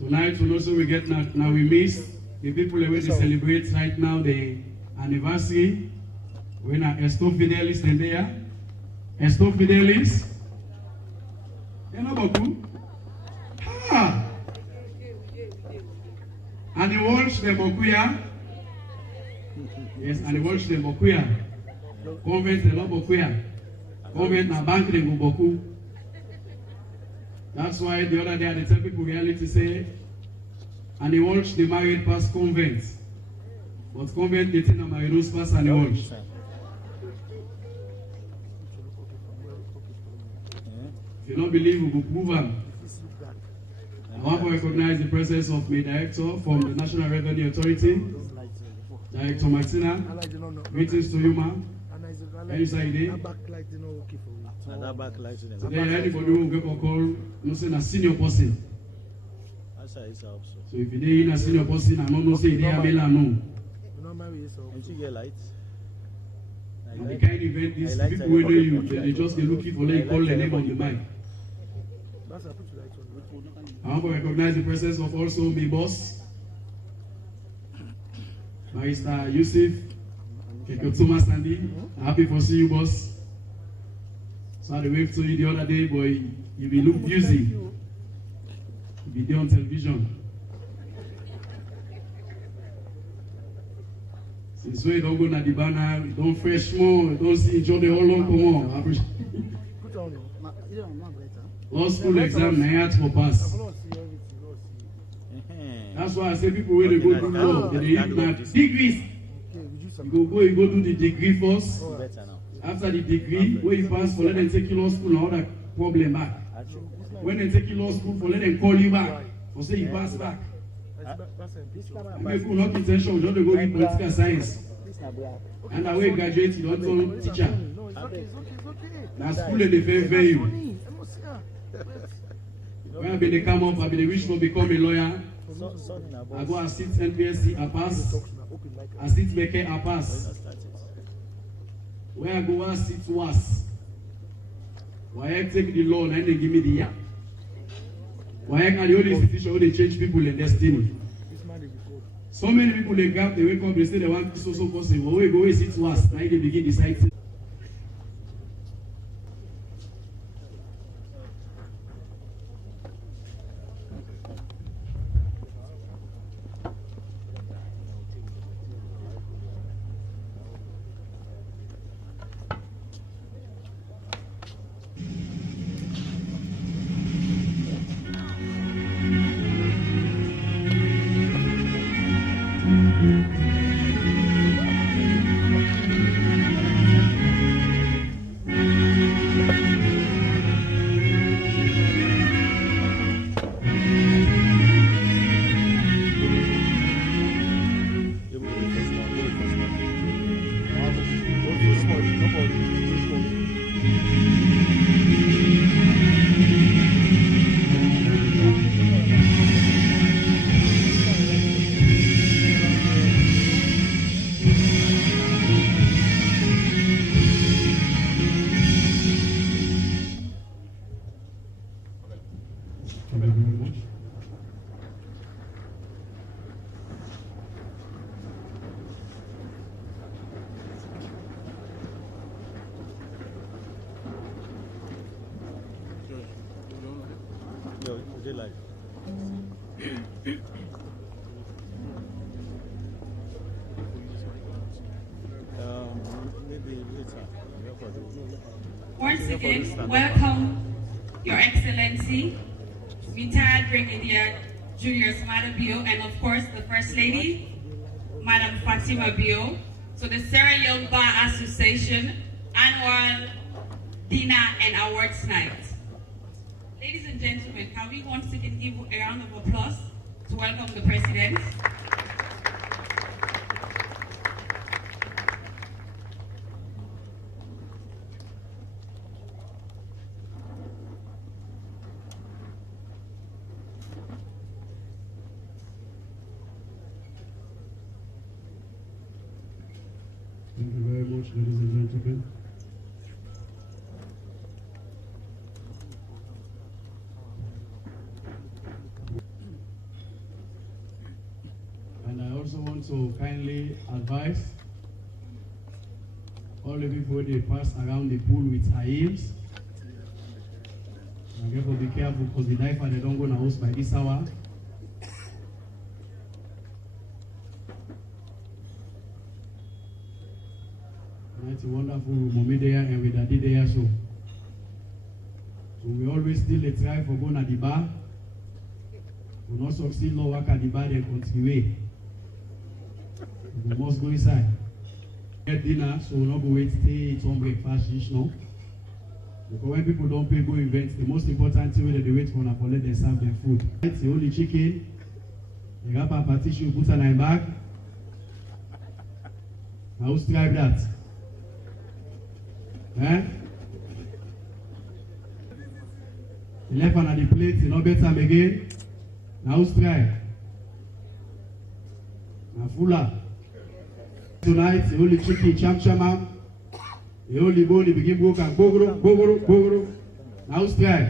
Tonight, we also we get now we miss the people that we celebrate right now the anniversary. When Esto Fidelis and there, Esto Fidelis, you know Baku? Ah! And you watch the Bokuya. Yes, and you watch the Bokuya. Convent the Bokuya. Convent na bank de Boku. That's why the other day I tell people reality say, and you watch the married past convent. But convent getting a married past and you watch. If you don't believe, we will prove them. I want to recognize the presence of my director from the National Revenue Authority, Director Martina. Greetings to you, ma'am. How you say today? Today, anybody will get a call, you say a senior person. So if you are a senior person, I don't say they are no. And the kind of event, these people will know you, they just looking for you, call the name on the mic. I want to recognize the presence of also my boss, Mr. Yusuf Kekotuma Sandy. Happy for seeing you, boss. So I waved to you the other day, boy. You will look busy. You be there on television. Since we don't go to the banner, don't fresh more, don't see each other all long come on. Law school exam, I had for pass. That's why I say people when they go do law, they need degrees. You go do the degree first. After the degree, when you pass for let them take you law school, now that problem back. When they take you law school, for let them call you back, for say you pass back. People not intention, just to go in political science. And that way graduate, you don't tell teacher. Now school they favor you. When I be the come up, I be the wish to become a lawyer. I go and sit NPSC, I pass. I sit BK, I pass. Where I go and sit was. Why I take the law and they give me the year? Why I can the only institution where they change people in destiny? So many people they gap, they wake up, they say they want so person. When we go and sit was, now they begin deciding. Once again, welcome, Your Excellency, retired Brigadier Julius Mada Bio, and of course the First Lady, Madam Fatima Bio, to the Sierra Leone Bar Association Annual Dinner and Awards Night. Ladies and gentlemen, can we once again give a round of applause to welcome the President? Thank you very much, ladies and gentlemen. want to kindly advise all the people they pass around the pool with high heels. And therefore be careful because the diver they don't go in the house by this hour. And it's a wonderful mommy there and with daddy there so. So we always still try for going at the bar. We not succeed no work at the bar then continue. We must go inside. Get dinner, so we'll not go wait, stay, eat some breakfast, no. Because when people don't pay, go events, the most important thing that they wait for for let them serve their food. It's the only chicken, the wrap up a tissue, put on a bag. Now who's tried that? Eh? The left one at the plate, you know better again. Now who's tried? Now fuller. Tonight, the only chicken, cham. The only bone, they begin broke and bogoro. Now strike.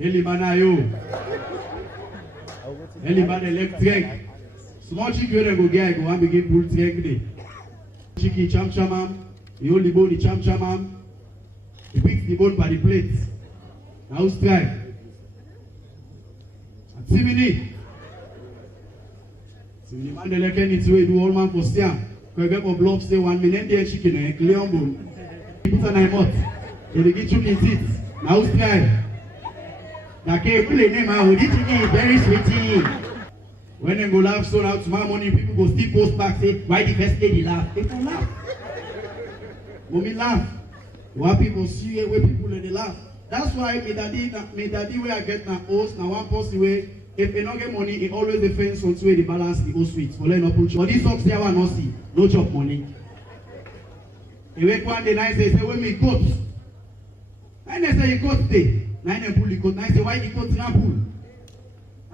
Elimana yo. Elimana electric. Small chicken when they go get, go and begin pull track day. Chicken cham. The only bone, the cham. He picks the bone by the plate. Now strike. At 3 minutes. So the man they like any way do all man for stand. Because get for block stay 1 minute there chicken and clear on bone. Put on a mouth. They get chicken teeth. Now strike. That can't play name out. This chicken is very sweet. When they go laugh so now tomorrow morning people go still post back say why the first lady laugh? They don't laugh. Mommy laugh. Why people see where people they laugh. That's why me daddy where I get my host now one person way. If you don't get money, it always depends on where the balance the whole sweet. For letting up but this up there one not see, no job money. They wake one day night say when me coat. And they say you coat day. Now they pull the coat. Now say why the coat not pull?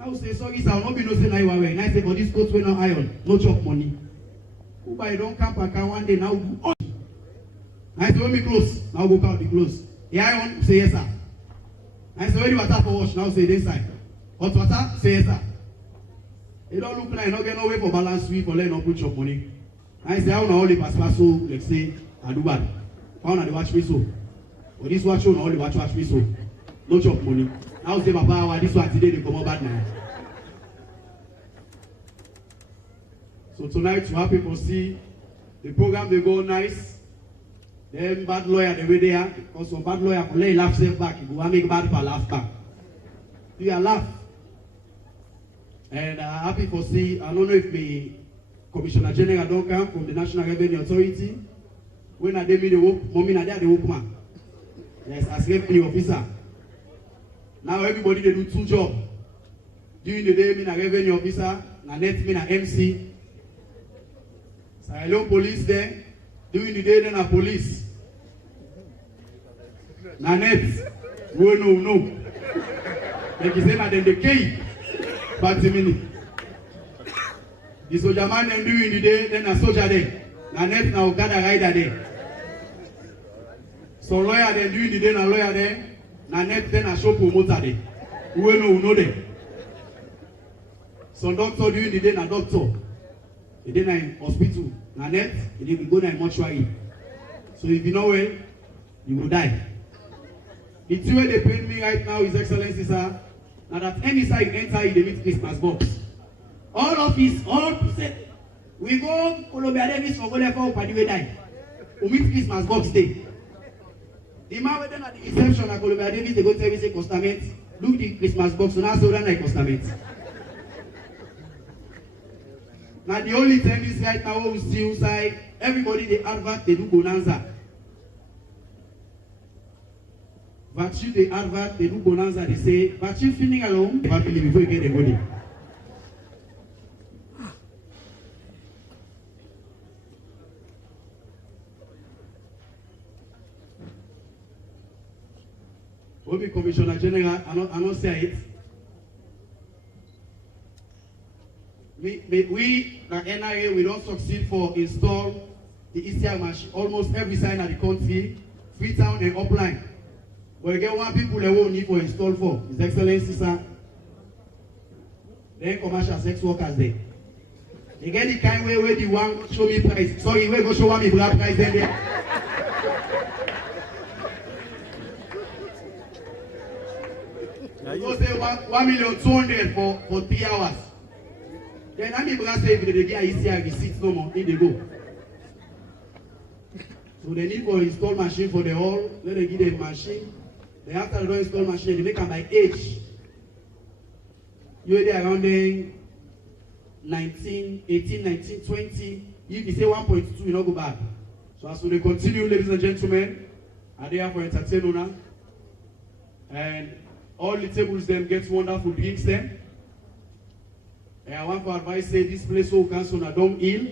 I will say sorry sir, not be no say now you are wearing. Now say but this coat we not iron, no job money. Who buy don't camp and can one day now do oh. Now say when me close, now go out the clothes. The iron say yes sir. Now say when you water for wash, now say this side. Hot water, say yes, sir. It don't look like you don't get no way for balance sweep or let no put your money. I say, I don't only pass so, let's say, I do bad. How na they watch me so? Or this watch show, only watch me so. No chop money. Now say, Papa, this one today, they come out bad now. So tonight, to have people see the program, they go nice. Then bad lawyer, they way there. Because some bad lawyer, let laugh safe back. You go and make bad people laugh back. You are laugh. And happy for see, I don't know if the Commissioner General don't come from the National Revenue Authority. When I did me the work, mommy na there the workman. Yes, as revenue officer. Now everybody they do 2 jobs. During the day, me na revenue officer, na net me na MC. So I love police there. During the day, then a police. Na net. No. Like you say, na then the key. 30 minutes. The soldier man then during the day, then a soldier there. Na net na Okada rider there. So lawyer then during the day, na lawyer there. Na net then a show promoter there. We know there. So doctor during the day, na doctor. The day na hospital. Na net, the day we go na mortuary. So if you know well, you will die. The thing where they pay me right now, His Excellency, sir. Now that any side you enter in the meet Christmas box. All of this, all said, we go Columbia Davis for go there for Padiwe die. We meet Christmas box day. The man went at the reception at Columbia Davis, they go tell me say customate. Look the Christmas box, so now so that like customate. Now the only thing is right now we see inside, everybody they advert, they do bonanza. Virtue they advert, they do bonanza, they say, virtue feeling alone, they believe before you get the money. When the Commissioner General, I not say it. We, like NIA, we don't succeed for install the ECI machine almost every side of the country, Freetown and Upline. But you get one people that won't need for install for. His Excellency, sir. Then commercial sex workers there. They get the kind way where the one show me price. Sorry, where go show me black price then there. Go say 1,200,000 for 3 hours. Then I mean brother say if they get easy receipts no more, they go. So they need to install machine for the hall. Then they give them machine. Then after they don't install machine, they make them by age. You there around there 19, 18, 19, 20. If you say 1.2, you not go back. So as we continue, ladies and gentlemen, are there for entertainment now? And all the tables them get wonderful drinks them. And I want to advise say this place will cancel a dumb hill.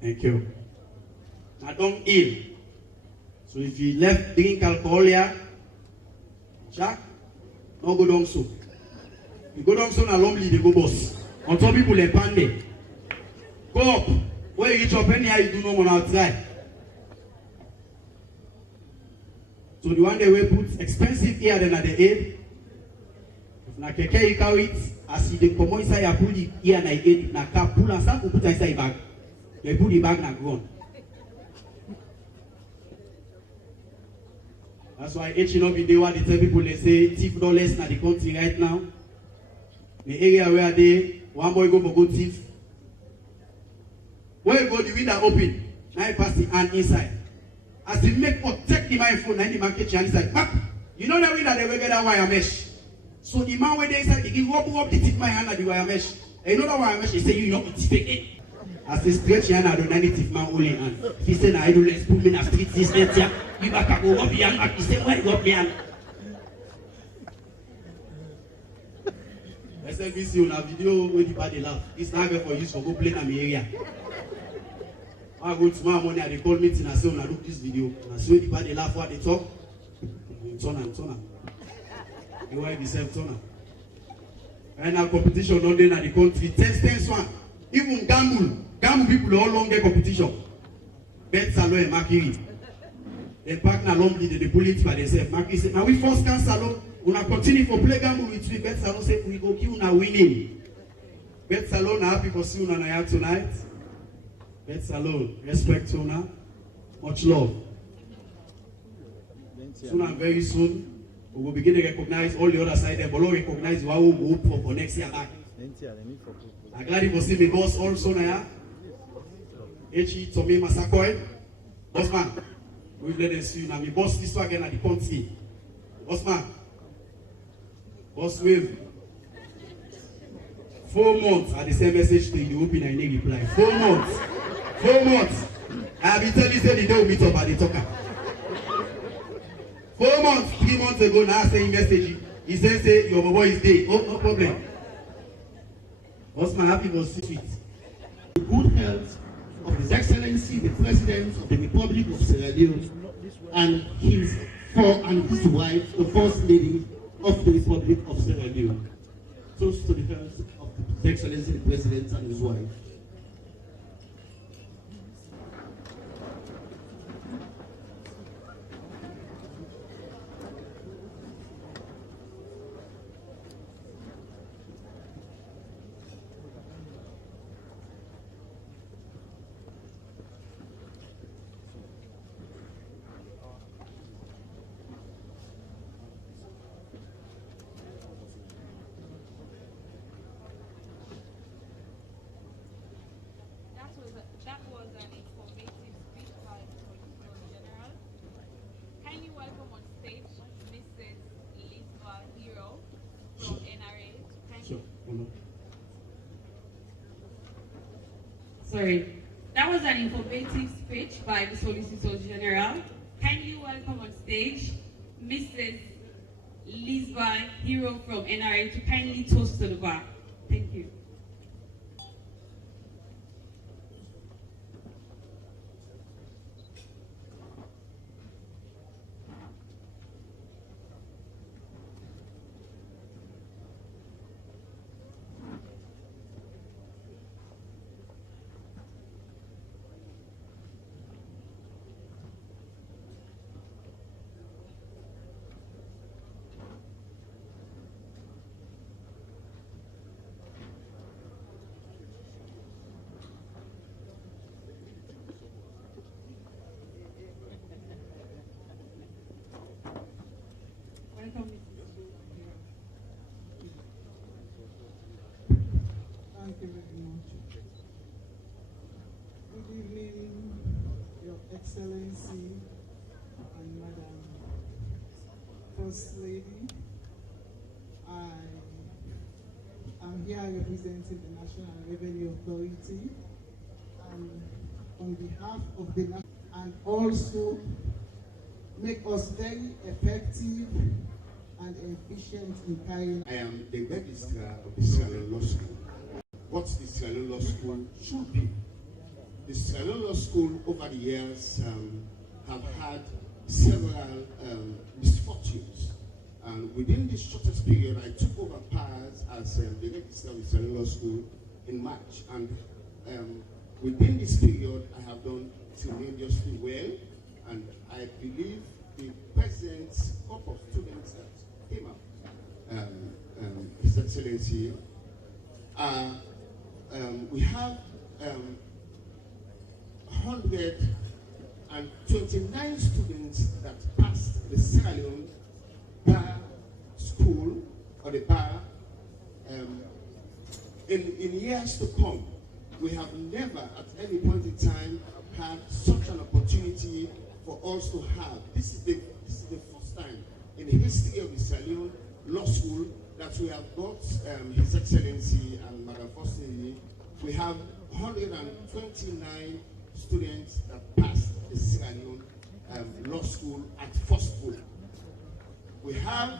Thank you. A dumb hill. So if you left drink alcohol here, Jack, no go down so. You go down so na lonely they go boss. On top people they pande. Go up. When you reach up anyhow you do no more outside. So the one they will put expensive here than at the head. If na keke you carry it, as you dey comot inside you pull the ear na head, na car pull and start to put inside bag. They put the bag na ground. That's why H no be there where they tell people they say thief no less na the country right now. The area where they one boy go for go thief. When you go the window open, now you pass the hand inside. As he make protect the man phone, now the man catch you inside. Back. You know that window they will get that wire mesh. So the man when they inside, he give up the tip my hand at the wire mesh. And you know that wire mesh, he say you know it's fake. As he stretch your hand, I don't know if man only hand. He said I don't let's put me in a street this net here. You back go up your hand. He said why you up your hand? SLBC on a video where the body laugh. This now for use for go play in my area. I go tomorrow morning at the call meeting and say, I look this video. And I see the body laugh what they talk. Turn on. You want yourself turn. And now competition not there in the country. 10 one. Even gamble people all long get competition. Bet salon and Makiri. Then partner long they pull it by themselves. Makiri said, now we first can salon. We will continue for play gamble with you. Bet salon say we go kill now winning. Bet salon happy for seeing you here tonight. Let's alone. Respect to now. Much love. Soon and very soon, we will begin to recognize all the other side there, but we'll recognize what we will hope for next year back. I'm glad you see me boss also now. Echi Tommy Masakoi. Boss man. We've let them see you now. Me boss this one again at the country. Boss man. Boss wave. 4 months at the same message to you open and need reply. 4 months. 4 months. I have been telling you the day we meet up at the talker. 4 months, 3 months ago, now I saying message. He says, say, your boy is dead. Oh, no problem. What's my happy was sweet. The good health of His Excellency, the President of the Republic of Sierra Leone, and his wife, the First Lady of the Republic of Sierra Leone. Toast to the health of His Excellency, the President and his wife. That was an informative speech by the Solicitor General. Kindly welcome on stage Mrs. Lisba Hero from NRA. Sorry, that was an informative speech by the Solicitor General. Kindly welcome on stage Mrs. Lisba Hero from NRA to kindly toast to the bar. Thank you. Welcome, Mrs. Thank you very much. Good evening, Your Excellency and Madam First Lady. I am here representing the National Revenue Authority and on behalf of the and also make us very effective and efficient in carrying. I am the registrar of the Sierra Leone Law School. What the Sierra Leone Law School should be. The Sierra Leone Law School over the years have had several misfortunes. And within this shortest period, I took over powers as the registrar of the Sierra Leone Law School in March. And within this period, I have done tremendously well. And I believe the present crop of students that came up, His Excellency, we have 129 students that passed the Sierra Leone Bar School or the bar. In years to come, we have never at any point in time had such an opportunity for us to have. This is the first time in the history of the Sierra Leone Law School that we have got His Excellency and Madam First Lady. We have 129 students that passed the Sierra Leone Law School at first vote. We have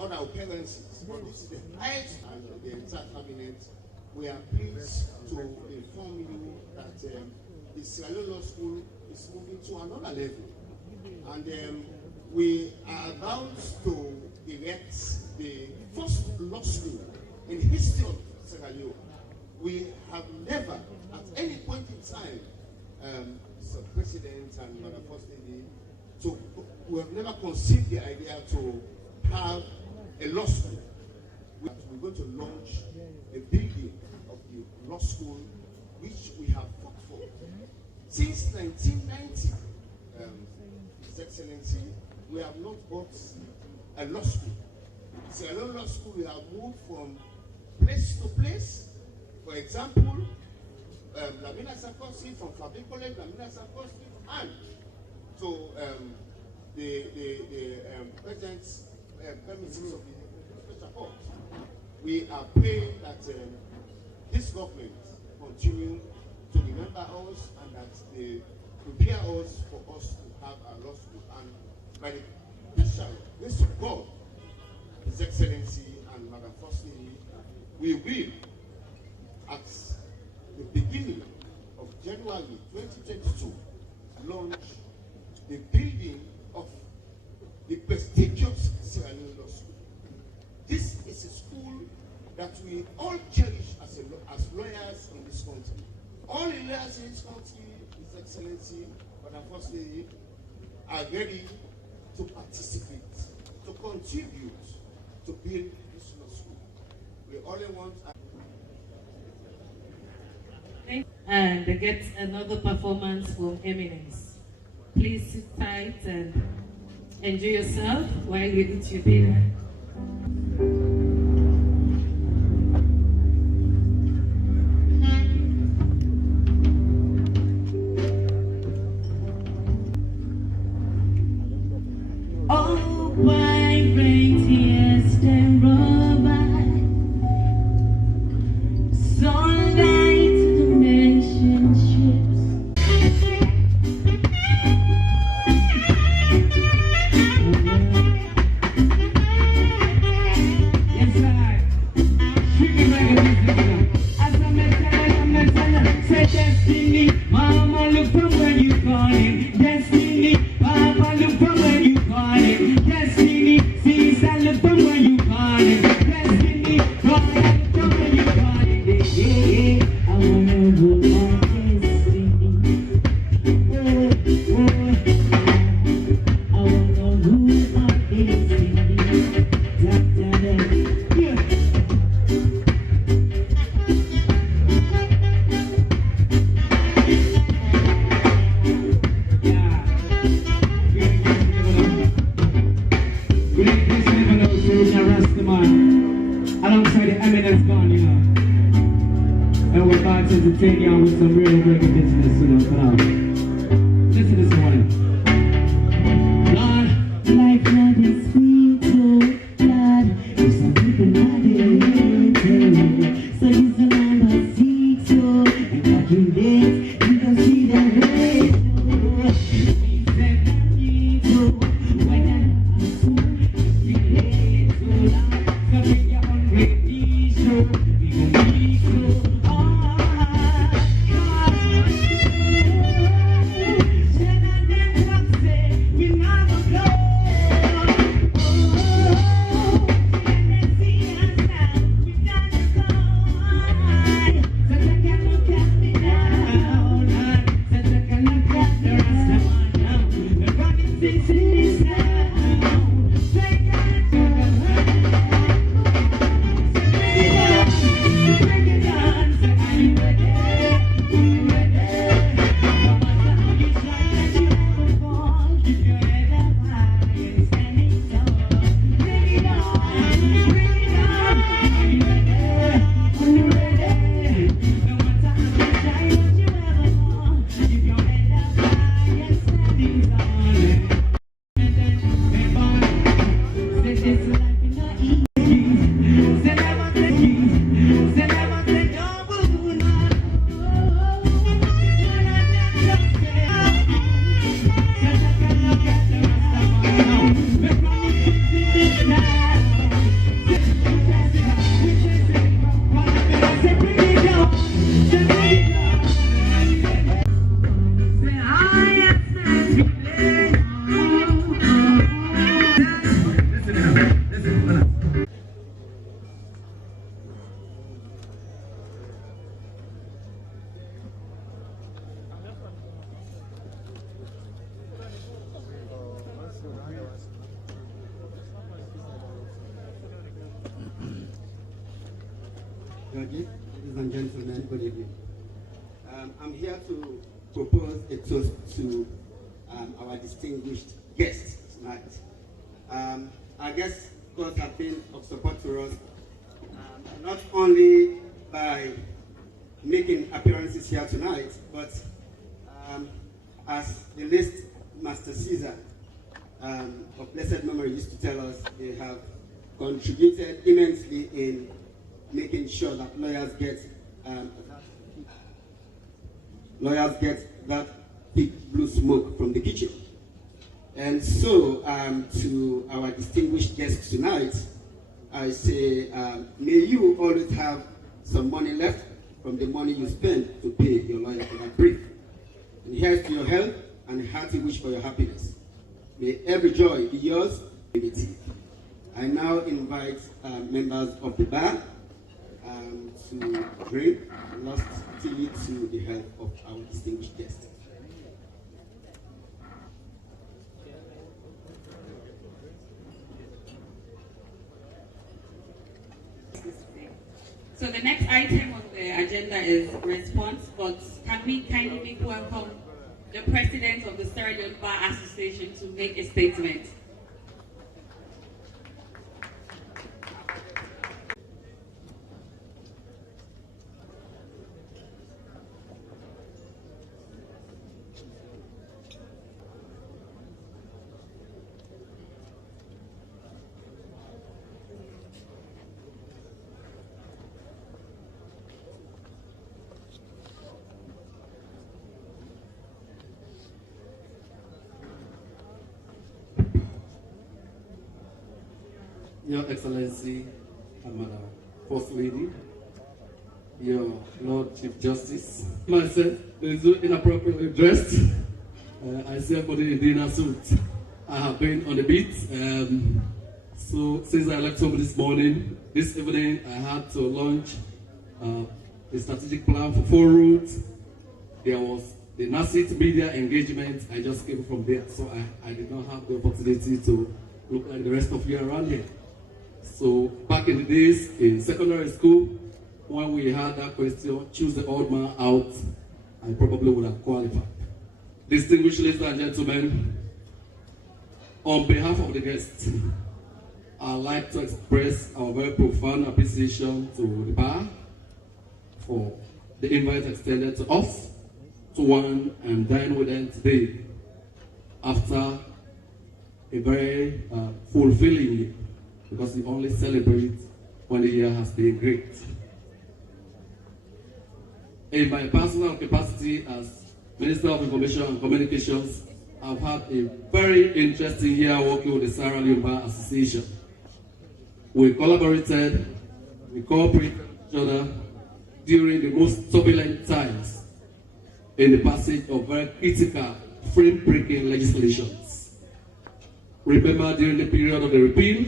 other occurrences, but this is the highest and the entire cabinet. We are pleased to inform you that the Sierra Leone Law School is moving to another level. And we are about to erect the first law school in the history of Sierra Leone. We have never, at any point in time, Mr. President and Madam First Lady, we have never conceived the idea to have a law school. We're going to launch a building of the law school, which we have fought for since 1990. His Excellency, we have not got a law school. Sierra Leone Law School, we have moved from place to place. For example, Lamina Sarkozy from Fabric College, Lamina Sarkozy, and to the present premises of the Special Court. We are praying that this government continue to remember us and that they prepare us for us to have a law school. And by the grace of God, His Excellency and Madam First Lady, we will, at the beginning of January 2022, launch the building of the prestigious Sierra Leone Law School. This is a school that we all cherish as lawyers in this country. All the lawyers in this country, His Excellency, Madam First Lady, are ready to participate, to contribute to build this law school. We only want. And get another performance from Eminence. Please sit tight and enjoy yourself while you eat your dinner. Oh, my great years then roll by. Sunlight dimension ships. Yes, I. As I met say destiny, Mama look from where you calling. Destiny, Papa look from where you calling. Destiny, see We need this never know to the Rastaman. Alongside the eminence gone, you know. And we're about to entertain y'all with some real reggae business, you know, for now. Listen to this one. Lord, life not is sweet, so God, if some people not there, so this a land of sweet, so and back in days, you can see the way. We said that need to, when I so we play so loud, so make your own way, so we gon' be so. Ladies and gentlemen, good evening. I'm here to propose a toast to our distinguished guests tonight. Our guests, of course, have been of support to us, not only by making appearances here tonight, but as the late Master Caesar of blessed memory used to tell us, they have contributed immensely in making sure that lawyers get that thick blue smoke from the kitchen. And so, to our distinguished guests tonight, I say, may you always have some money left from the money you spend to pay your lawyer for that brief. And here's to your health and a hearty wish for your happiness. May every joy be yours. I now invite members of the bar to drink last tea to the health of our distinguished guests. So the next item on the agenda is response, but can we kindly make welcome the president of the Sierra Leone Bar Association to make a statement? Your Excellency and Madam First Lady, Your Lord Chief Justice, myself is inappropriately dressed. I see everybody in dinner suit. I have been on the beat. So since I left home this morning, this evening I had to launch a strategic plan for 4 routes. There was the NACIT media engagement. I just came from there, so I did not have the opportunity to look like the rest of you around here. So back in the days in secondary school, when we had that question, choose the odd man out, I probably would have qualified. Distinguished ladies and gentlemen, on behalf of the guests, I'd like to express our very profound appreciation to the bar for the invite extended to us to wine and dine with them today after a very fulfilling year, because we only celebrate when the year has been great. In my personal capacity as Minister of Information and Communications, I've had a very interesting year working with the Sierra Leone Bar Association. We collaborated, we cooperated with each other during the most turbulent times in the passage of very critical frame-breaking legislations. Remember, during the period of the repeal,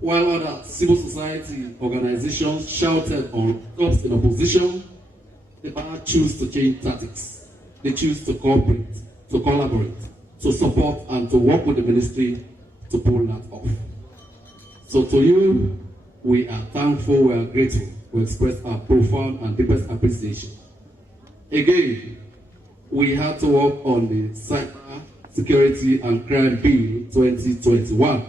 while other civil society organizations shouted on tops in opposition, the bar chose to change tactics. They choose to cooperate, to collaborate, to support and to work with the ministry to pull that off. So to you, we are thankful, we are grateful. We express our profound and deepest appreciation. Again, we had to work on the Cyber Security and Crime Bill 2021.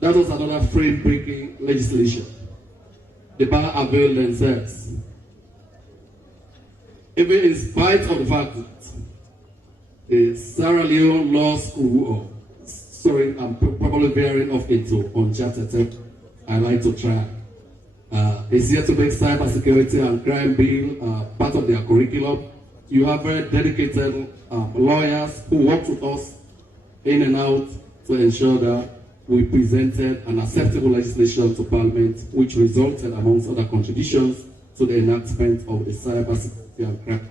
That was another frame-breaking legislation. The bar availed themselves. Even in spite of the fact that the Sierra Leone Law School, I'm probably veering off into uncharted. I like to try. It's here to make cyber security and crime bill part of their curriculum. You have very dedicated lawyers who work with us in and out to ensure that we presented an acceptable legislation to Parliament, which resulted, amongst other contributions, to the enactment of the Cyber Security and Crime,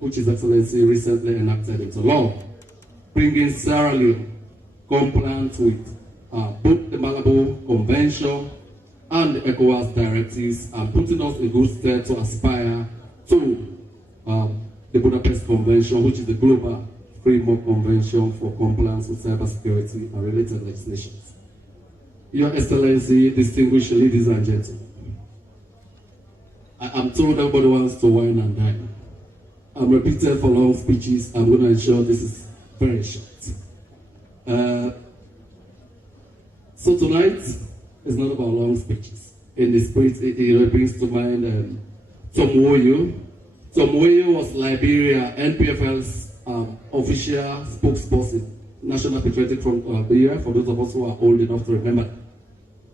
which His Excellency recently enacted into law, bringing Sierra Leone compliant with both the Malabo Convention and the ECOWAS directives, and putting us in good stead to aspire to the Budapest Convention, which is the global framework convention for compliance with cybersecurity and related legislations. Your Excellency, distinguished ladies and gentlemen, I am told everybody wants to wine and dine. I'm repeated for long speeches. I'm going to ensure this is very short. So tonight is not about long speeches. In the spirit, it brings to mind Tom Woyo. Tom Woyo was Liberia NPFL's official spokesperson, National Patriotic Front of Liberia, for those of us who are old enough to remember.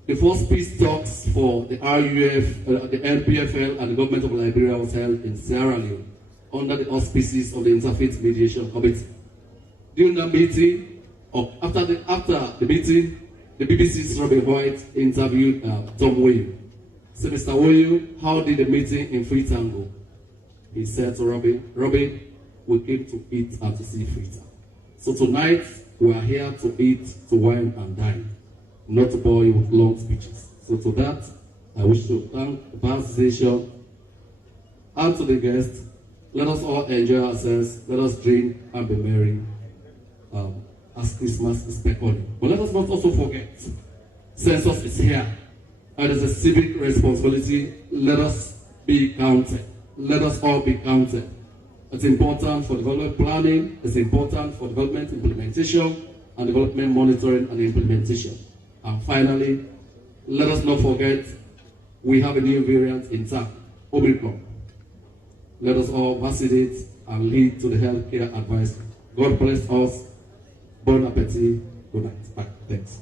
The first peace talks for the RUF, the NPFL, and the government of Liberia was held in Sierra Leone under the auspices of the Interfaith Mediation Committee. During that meeting, or after the meeting, the BBC's Robin White interviewed Tom Woyo. So, Mr. Woyo, how did the meeting in Freetown go? He said to Robin, we came to eat and to see Freetown. So tonight, we are here to eat, to wine and dine, not to bore you with long speeches. So to that, I wish to thank the Bar Association and to the guests. Let us all enjoy ourselves. Let us drink and be merry as Christmas is beckoning. But let us not also forget, census is here. And as a civic responsibility, let us be counted. Let us all be counted. It's important for development planning, it's important for development implementation, and development monitoring and implementation. And finally, let us not forget, we have a new variant in town, Omicron. Let us all vaccinate and lead to the healthcare advice. God bless us. Bon appetit. Good night. Bye. Thanks.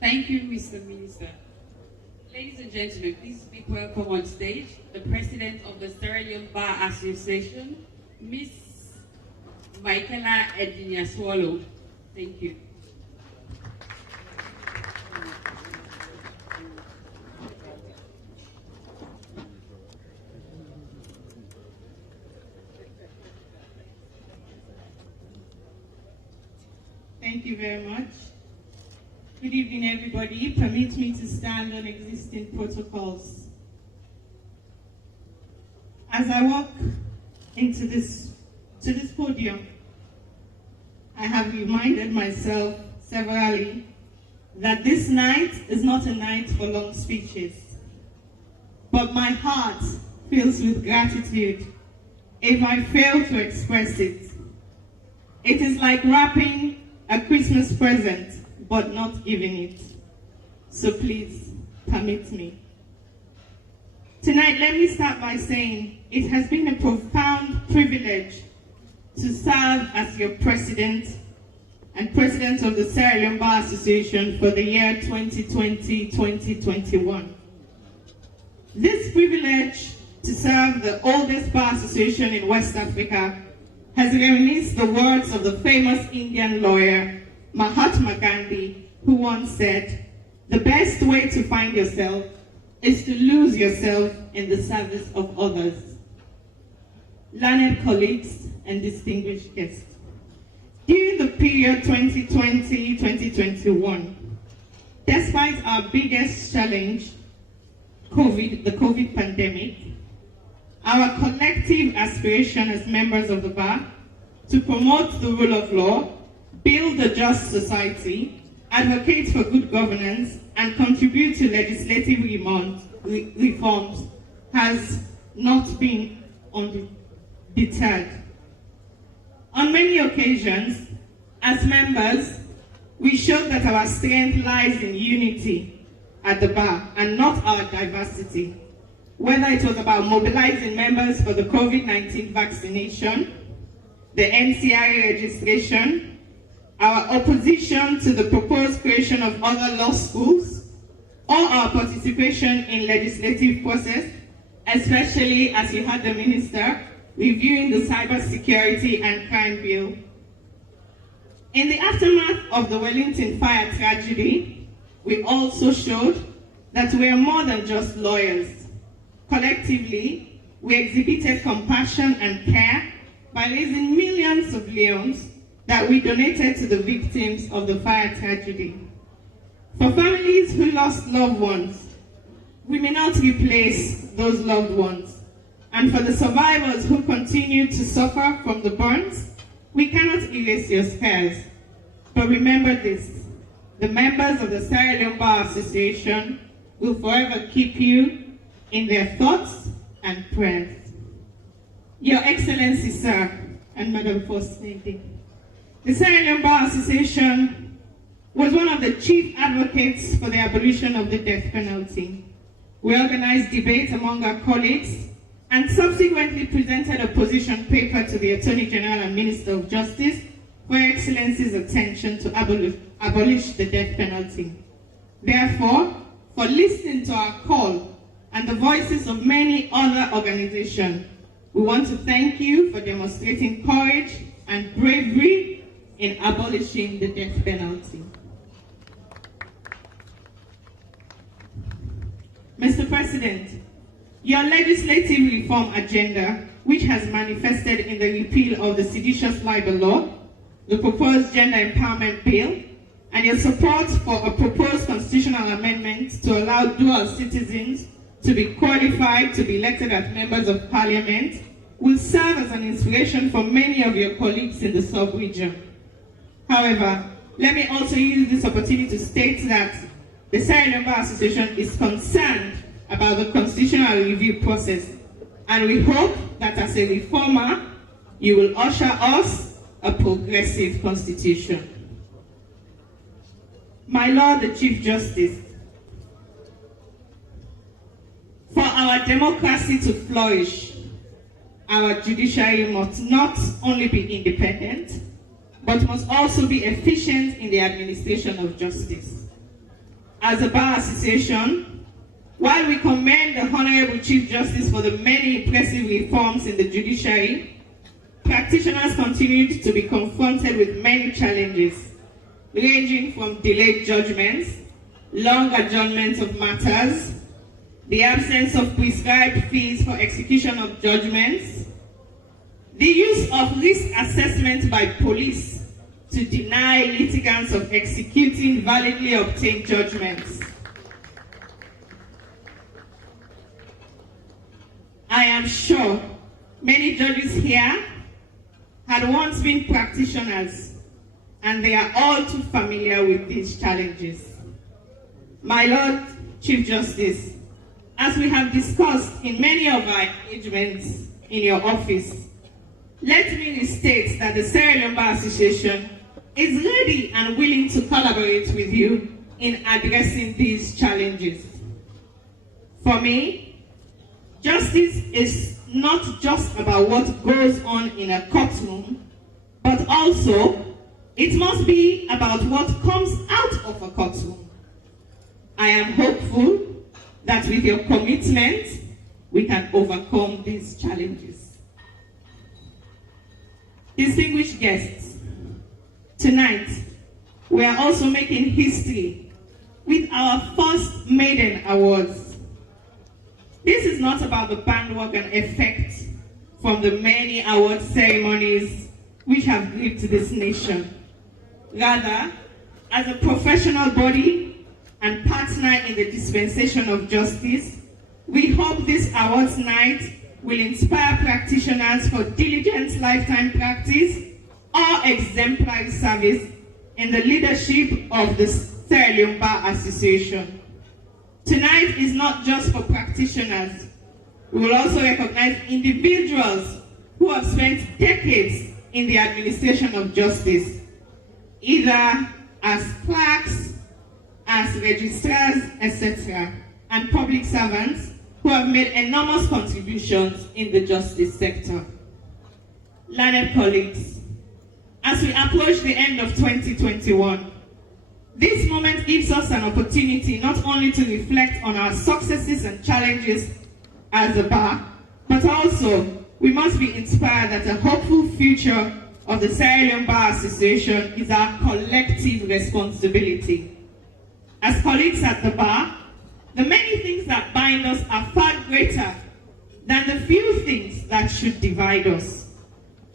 Thank you, Mr. Minister. Ladies and gentlemen, please make welcome on stage the President of the Sierra Leone Bar Association, Miss Michaela Edina-Swallow. Thank you. Thank you very much. Good evening, everybody. Permit me to stand on existing protocols. As I walk into this to this podium, I have reminded myself severally that this night is not a night for long speeches, but my heart fills with gratitude if I fail to express it. It is like wrapping a Christmas present but not giving it. So please, permit me. Tonight, let me start by saying it has been a profound privilege to serve as your president and president of the Sierra Leone Bar Association for the year 2020-2021. This privilege to serve the oldest bar association in West Africa has reminisced the words of the famous Indian lawyer Mahatma Gandhi, who once said, "The best way to find yourself is to lose yourself in the service of others." Learned colleagues and distinguished guests, during the period 2020-2021, despite our biggest challenge, the COVID pandemic, our collective aspiration as members of the bar to promote the rule of law, build a just society, advocate for good governance, and contribute to legislative reforms has not been deterred. On many occasions, as members, we showed that our strength lies in unity at the bar and not our diversity. Whether it was about mobilizing members for the COVID-19 vaccination, the NCRA registration, our opposition to the proposed creation of other law schools, or our participation in legislative process, especially as you had the minister reviewing the cybersecurity and crime bill. In the aftermath of the Wellington fire tragedy, we also showed that we are more than just lawyers. Collectively, we exhibited compassion and care by raising millions of leones that we donated to the victims of the fire tragedy. For families who lost loved ones, we may not replace those loved ones. And for the survivors who continue to suffer from the burns, we cannot erase your scars. But remember this, the members of the Sierra Leone Bar Association will forever keep you in their thoughts and prayers. Your Excellency, sir, and Madam First Lady, the Sierra Leone Bar Association was one of the chief advocates for the abolition of the death penalty. We organized debate among our colleagues and subsequently presented a position paper to the Attorney General and Minister of Justice for Your Excellency's attention to abolish the death penalty. Therefore, for listening to our call and the voices of many other organizations, we want to thank you for demonstrating courage and bravery in abolishing the death penalty. Mr. President, your legislative reform agenda, which has manifested in the repeal of the seditious libel law, the proposed gender empowerment bill, and your support for a proposed constitutional amendment to allow dual citizens to be qualified to be elected as members of parliament, will serve as an inspiration for many of your colleagues in the sub-region. However, let me also use this opportunity to state that the Sierra Leone Bar Association is concerned about the constitutional review process, and we hope that as a reformer, you will usher us a progressive constitution. My Lord the Chief Justice, for our democracy to flourish, our judiciary must not only be independent, but must also be efficient in the administration of justice. As a bar association, while we commend the Honorable Chief Justice for the many impressive reforms in the judiciary, practitioners continue to be confronted with many challenges, ranging from delayed judgments, long adjournments of matters, the absence of prescribed fees for execution of judgments, the use of risk assessment by police to deny litigants of executing validly obtained judgments. I am sure many judges here had once been practitioners, and they are all too familiar with these challenges. My Lord Chief Justice, as we have discussed in many of our engagements in your office, let me restate that the Sierra Leone Bar Association is ready and willing to collaborate with you in addressing these challenges. For me, justice is not just about what goes on in a courtroom, but also it must be about what comes out of a courtroom. I am hopeful that with your commitment, we can overcome these challenges. Distinguished guests, tonight, we are also making history with our first maiden awards. This is not about the bandwagon effect from the many award ceremonies which have gripped this nation. Rather, as a professional body and partner in the dispensation of justice, we hope this awards night will inspire practitioners for diligent lifetime practice or exemplary service in the leadership of the Sierra Leone Bar Association. Tonight is not just for practitioners. We will also recognize individuals who have spent decades in the administration of justice, either as clerks, as registrars, etc., and public servants who have made enormous contributions in the justice sector. Learned colleagues, as we approach the end of 2021, this moment gives us an opportunity not only to reflect on our successes and challenges as a bar, but also we must be inspired that a hopeful future of the Sierra Leone Bar Association is our collective responsibility. As colleagues at the bar, the many things that bind us are far greater than the few things that should divide us.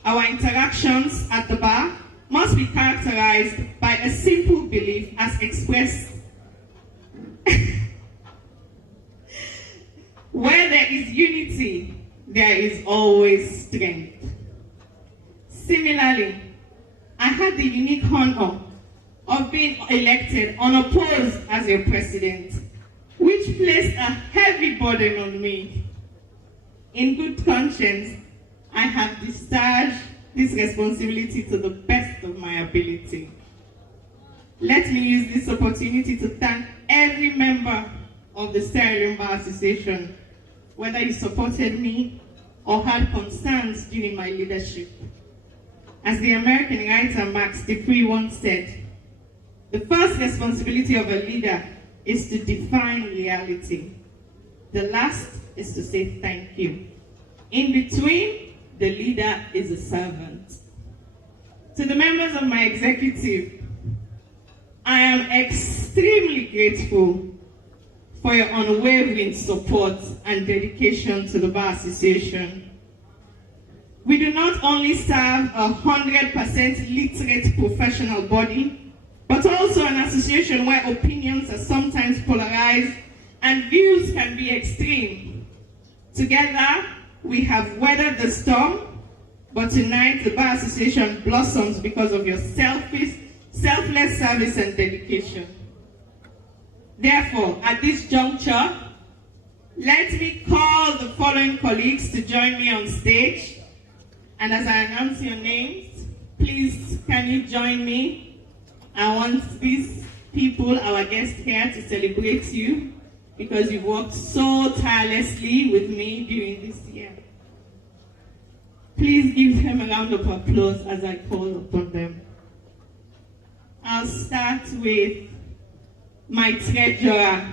Our interactions at the bar must be characterized by a simple belief as expressed. Where there is unity, there is always strength. Similarly, I had the unique honor of being elected unopposed as your president, which placed a heavy burden on me. In good conscience, I have discharged this responsibility to the best of my ability. Let me use this opportunity to thank every member of the Sierra Leone Bar Association, whether you supported me or had concerns during my leadership. As the American writer Max Dupree once said, the first responsibility of a leader is to define reality. The last is to say thank you. In between, the leader is a servant. To the members of my executive, I am extremely grateful for your unwavering support and dedication to the Bar Association. We do not only serve a 100% literate professional body, but also an association where opinions are sometimes polarized and views can be extreme. Together, we have weathered the storm, but tonight the Bar Association blossoms because of your selfless service and dedication. Therefore, at this juncture, let me call the following colleagues to join me on stage. And as I announce your names, please can you join me? I want these people, our guests here, to celebrate you because you've worked so tirelessly with me during this year. Please give them a round of applause as I call upon them. I'll start with my treasurer,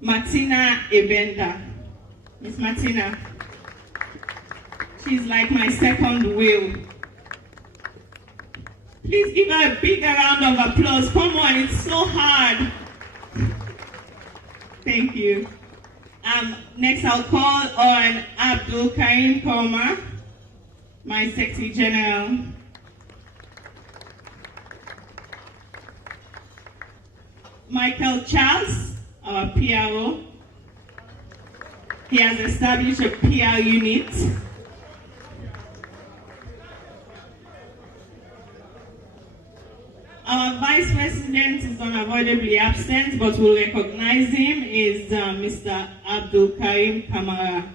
Martina Ebenda. Miss Martina, she's like my second will. Please give her a big round of applause. Come on, it's so hard. Thank you. Next, I'll call on Abdul Karim Koma, my Secretary General. Michael Charles, our PRO. He has established a PR unit. Our Vice President is unavoidably absent, but we'll recognize him, is Mr. Abdul Karim Kamara.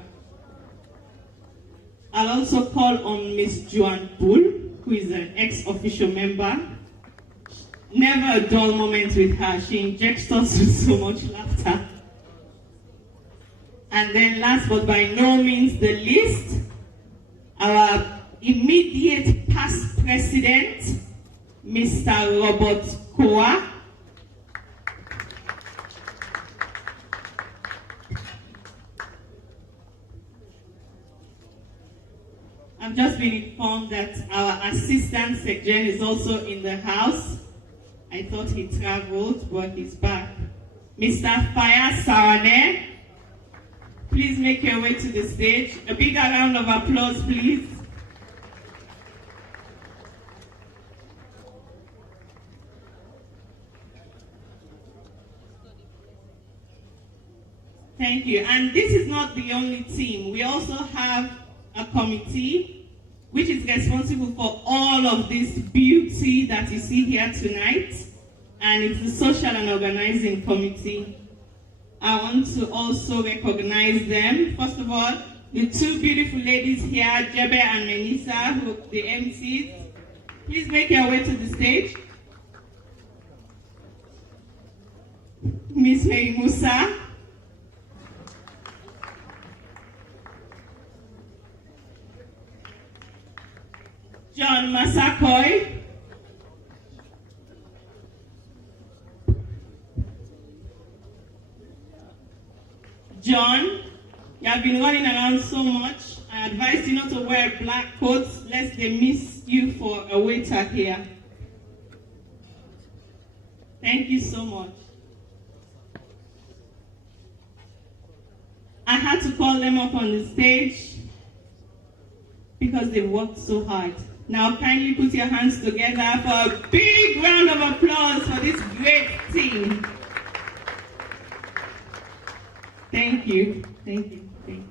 I'll also call on Ms. Joan Bull, who is an ex-official member. Never a dull moment with her. She injects us with so much laughter. And then last but by no means the least, our immediate past president, Mr. Robert Koa. I've just been informed that our assistant secretary is also in the house. I thought he traveled, but he's back. Mr. Faya Sarane, please make your way to the stage. A big round of applause, please. Thank you. And this is not the only team. We also have a committee which is responsible for all of this beauty that you see here tonight. And it's the Social and Organizing Committee. I want to also recognize them. First of all, the two beautiful ladies here, Jebe and Menisa, who the MCs. Please make your way to the stage. Miss Mary Musa. John Masakoy. John, you have been running around so much. I advise you not to wear black coats lest they miss you for a waiter here. Thank you so much. I had to call them up on the stage because they worked so hard. Now kindly put your hands together for a big round of applause for this great team. Thank you. Thank you. Thank you.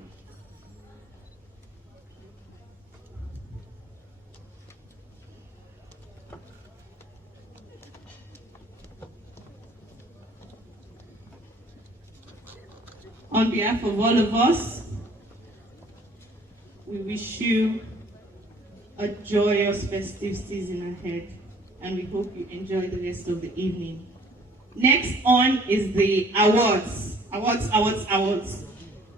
On behalf of all of us, we wish you a joyous festive season ahead, and we hope you enjoy the rest of the evening. Next on is the awards. Awards.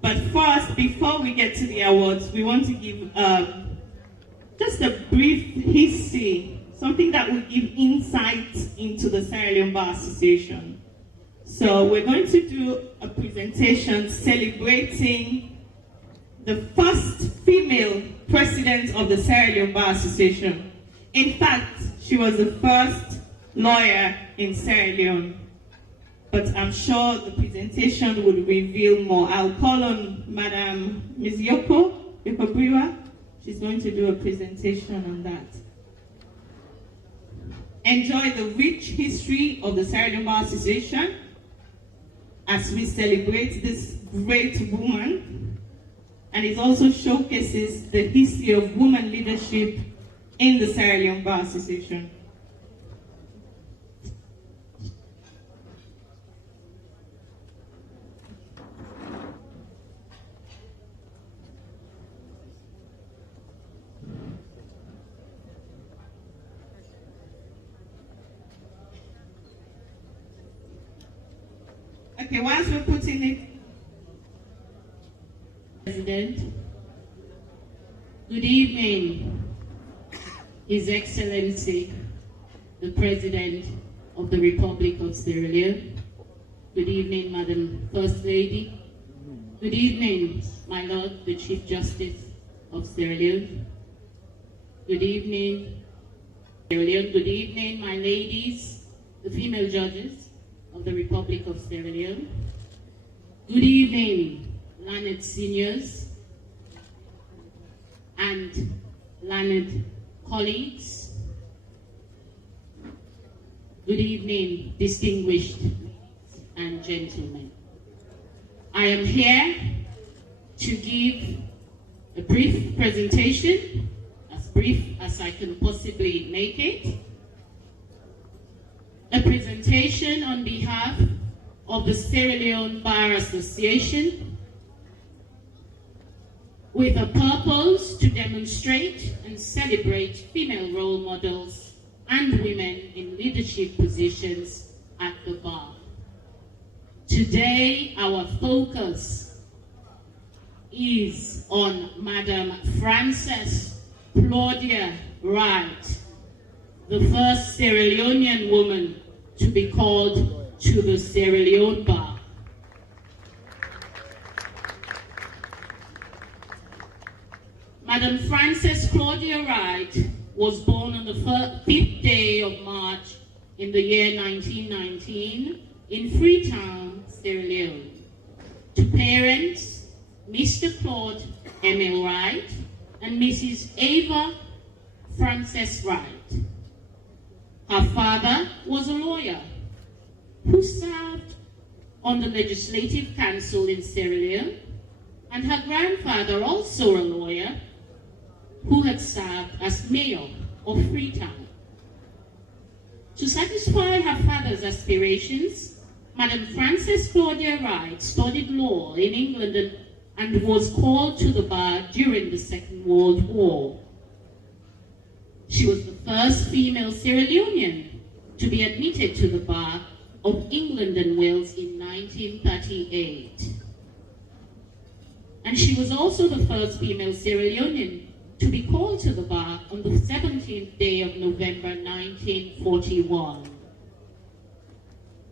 But first, before we get to the awards, we want to give just a brief history, something that will give insight into the Sierra Leone Bar Association. So we're going to do a presentation celebrating the first female president of the Sierra Leone Bar Association. In fact, she was the first lawyer in Sierra Leone. But I'm sure the presentation will reveal more. I'll call on Madam Ms. Yoko Briwa. She's going to do a presentation on that. Enjoy the rich history of the Sierra Leone Bar Association as we celebrate this great woman. And it also showcases the history of women leadership in the Sierra Leone Bar Association. Okay, once we're putting it. President, good evening, His Excellency, the President of the Republic of Sierra Leone. Good evening, Madam First Lady. Good evening, my Lord, the Chief Justice of Sierra Leone. Good evening, Sierra Leone. Good evening, my ladies, the female judges of the Republic of Sierra Leone. Good evening, learned seniors and learned colleagues. Good evening, distinguished ladies and gentlemen. I am here to give a brief presentation, as brief as I can possibly make it, a presentation on behalf of the Sierra Leone Bar Association with a purpose to demonstrate and celebrate female role models and women in leadership positions at the bar. Today, our focus is on Madam Frances Claudia Wright, the first Sierra Leonean woman to be called to the Sierra Leone bar. Madam Frances Claudia Wright was born on the 5th day of March in the year 1919 in Freetown, Sierra Leone, to parents Mr. Claude Emil Wright and Mrs. Ava Frances Wright. Her father was a lawyer who served on the Legislative Council in Sierra Leone, and her grandfather, also a lawyer, who had served as mayor of Freetown. To satisfy her father's aspirations, Madam Frances Claudia Wright studied law in England and was called to the bar during the Second World War. She was the first female Sierra Leonean to be admitted to the bar of England and Wales in 1938. And she was also the first female Sierra Leonean to be called to the bar on the 17th day of November 1941.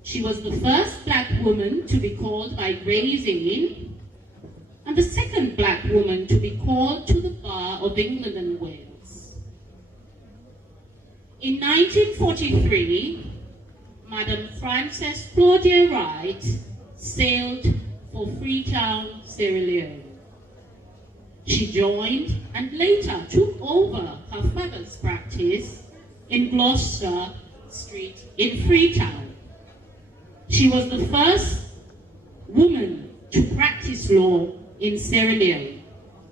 She was the first black woman to be called by Gray's Inn, and the second black woman to be called to the bar of England and Wales. In 1943, Madam Frances Claudia Wright sailed for Freetown, Sierra Leone. She joined and later took over her father's practice in Gloucester Street in Freetown. She was the first woman to practice law in Sierra Leone,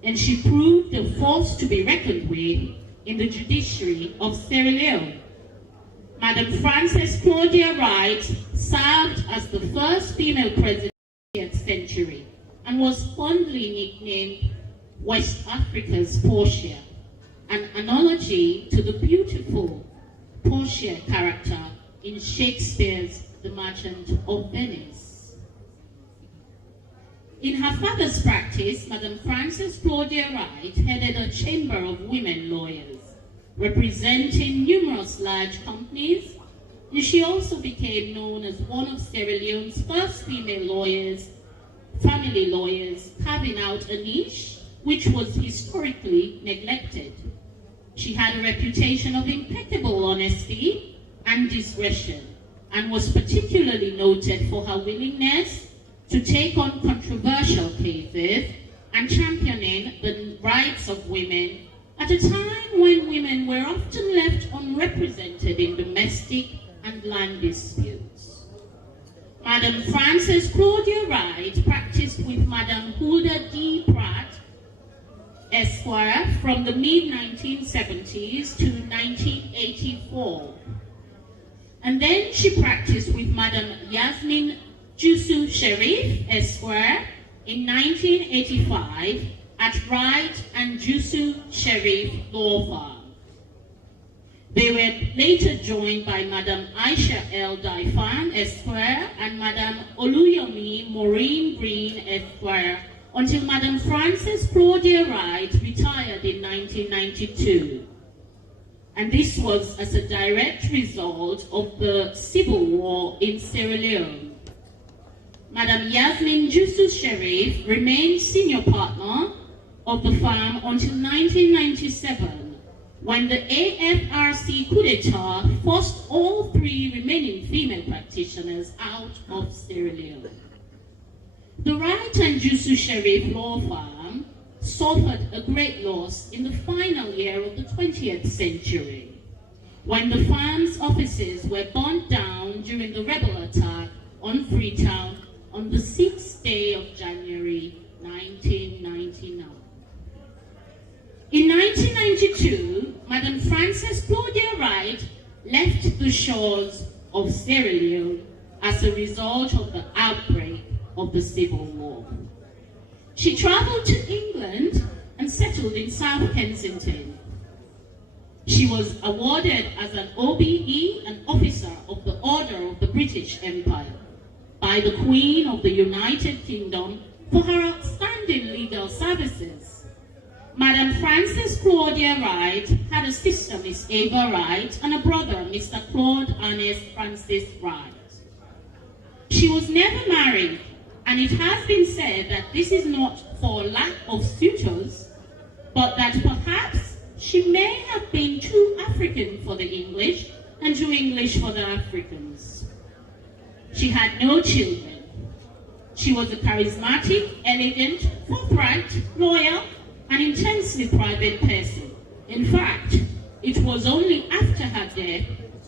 and she proved a force to be reckoned with in the judiciary of Sierra Leone. Madam Frances Claudia Wright served as the first female president of the 20th century and was fondly nicknamed West Africa's Portia, an analogy to the beautiful Portia character in Shakespeare's The Merchant of Venice. In her father's practice, Madam Frances Claudia Wright headed a chamber of women lawyers, representing numerous large companies, and she also became known as one of Sierra Leone's first female lawyers, family lawyers, carving out a niche which was historically neglected. She had a reputation of impeccable honesty and discretion, and was particularly noted for her willingness to take on controversial cases and championing the rights of women at a time when women were often left unrepresented in domestic and land disputes. Madam Frances Claudia Wright practiced with Madam Hulda D. Pratt, Esquire, from the mid-1970s to 1984. And then she practiced with Madam Yasmin Jusu Sharif, Esquire, in 1985 at Wright and Jusu Sharif Law Firm. They were later joined by Madam Aisha L. Daifan, Esquire, and Madam Oluyomi Maureen Green, Esquire, until Madam Frances Claudia Wright retired in 1992. And this was as a direct result of the civil war in Sierra Leone. Madam Yasmin Jusu Sharif remained senior partner of the firm until 1997, when the AFRC coup d'etat forced all three remaining female practitioners out of Sierra Leone. The Wright and Jusu Sharif law firm suffered a great loss in the final year of the 20th century, when the firm's offices were burnt down during the rebel attack on Freetown on the 6th day of January 1999. In 1992, Madam Frances Claudia Wright left the shores of Sierra Leone as a result of the outbreak of the Civil War. She traveled to England and settled in South Kensington. She was awarded as an OBE, an officer of the Order of the British Empire, by the Queen of the United Kingdom for her outstanding legal services. Madam Frances Claudia Wright had a sister, Miss Ava Wright, and a brother, Mr. Claude Ernest Francis Wright. She was never married, and it has been said that this is not for lack of suitors, but that perhaps she may have been too African for the English and too English for the Africans. She had no children. She was a charismatic, elegant, forthright, loyal, and intensely private person. In fact, it was only after her death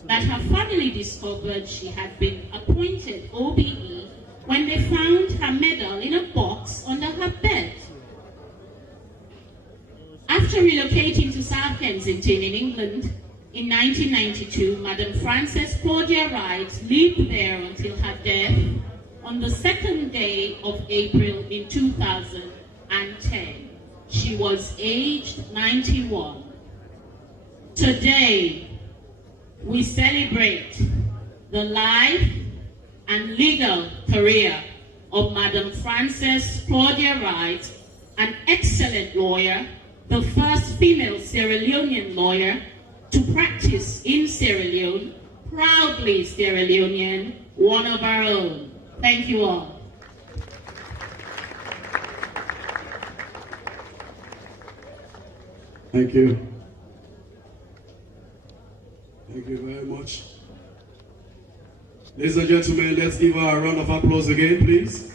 that her family discovered she had been appointed OBE when they found her medal in a box under her bed. After relocating to South Kensington in England in 1992, Madam Frances Claudia Wright lived there until her death on the 2nd day of April in 2010. She was aged 91. Today, we celebrate the life and legal career of Madam Frances Claudia Wright, an excellent lawyer, the first female Sierra Leonean lawyer to practice in Sierra Leone, proudly Sierra Leonean, one of our own. Thank you all. Thank you. Thank you very much. Ladies and gentlemen, let's give her a round of applause again, please.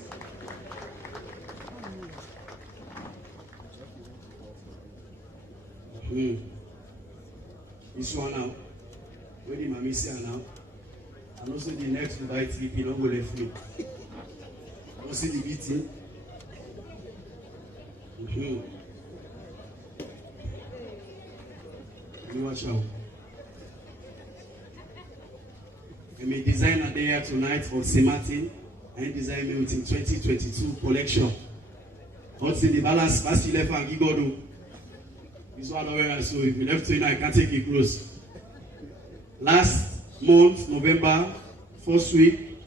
This one now. When the mommy see her now, and also the next to buy TP, don't go left me. Also the beating. You watch out. I'm a designer there tonight for St. Martin. I design me within 2022 collection. What's in the balance? Last you left and Gigodo. This one over, so if you left to I can't take it close. Last month, November, first week,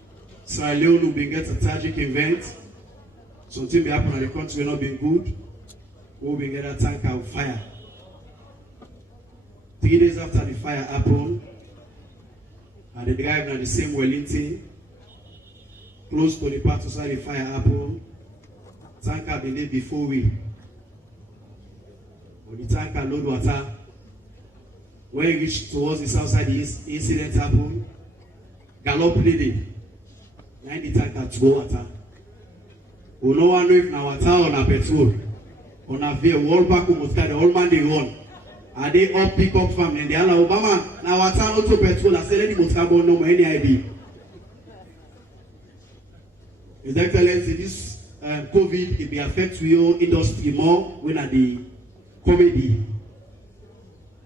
Sierra Leone will be get a tragic event. Something will happen and the country will not be good. We'll be get a tanker of fire. 3 days after the fire happened, and the drive at the same Wellington, close to the part where the fire happened, tanker the day before we. But the tanker load water. When it reached towards the south side, the incident happened. Gallop lady. Behind the tanker to go water. We no one know if na water or na petrol. On a vehicle, wall back almost the whole man they run. And they all pick up from and they allow Obama now water not to petrol. I said any motor no more any idea. His Excellency, this COVID it may affect your industry more when at the comedy.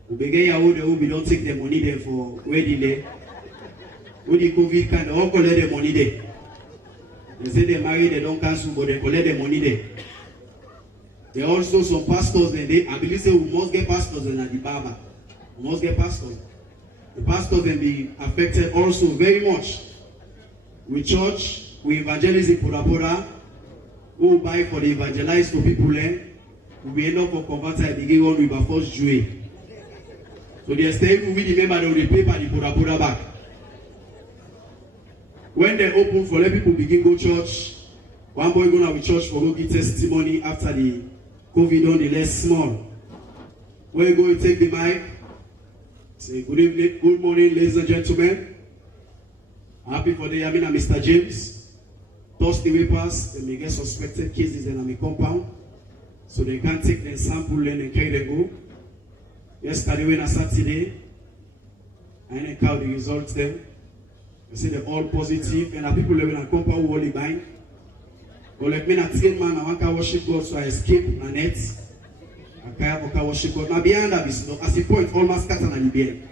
We don't take the money there for wedding there. When the COVID can all collect the money there. They say they marry, they don't cancel, but they collect the money there. There are also some pastors and they I believe say we must get pastors and at the barber. We must get pastors. The pastors can be affected also very much. We church, we evangelize in Pura, we will buy for the evangelize for people there. We end up for converter and begin on with our first Jew. So they stay we remember they will pay by the Pura back. When they open for let people begin go church, one boy go now with church for go give testimony after the COVID on the less small. When you go and take the mic, say good evening, good morning, ladies and gentlemen. Happy for the Yamina, Mr. James. Toss the papers, they may get suspected cases in a compound. So they can't take the sample and then carry them go. Yesterday when I Saturday, I didn't count the results then. They say they're all positive and the people living in a compound who only buying. But like me, I train man, I want to worship God, so I escape my net. I can't worship God. Now, behind that, as a point, almost cut on the beard.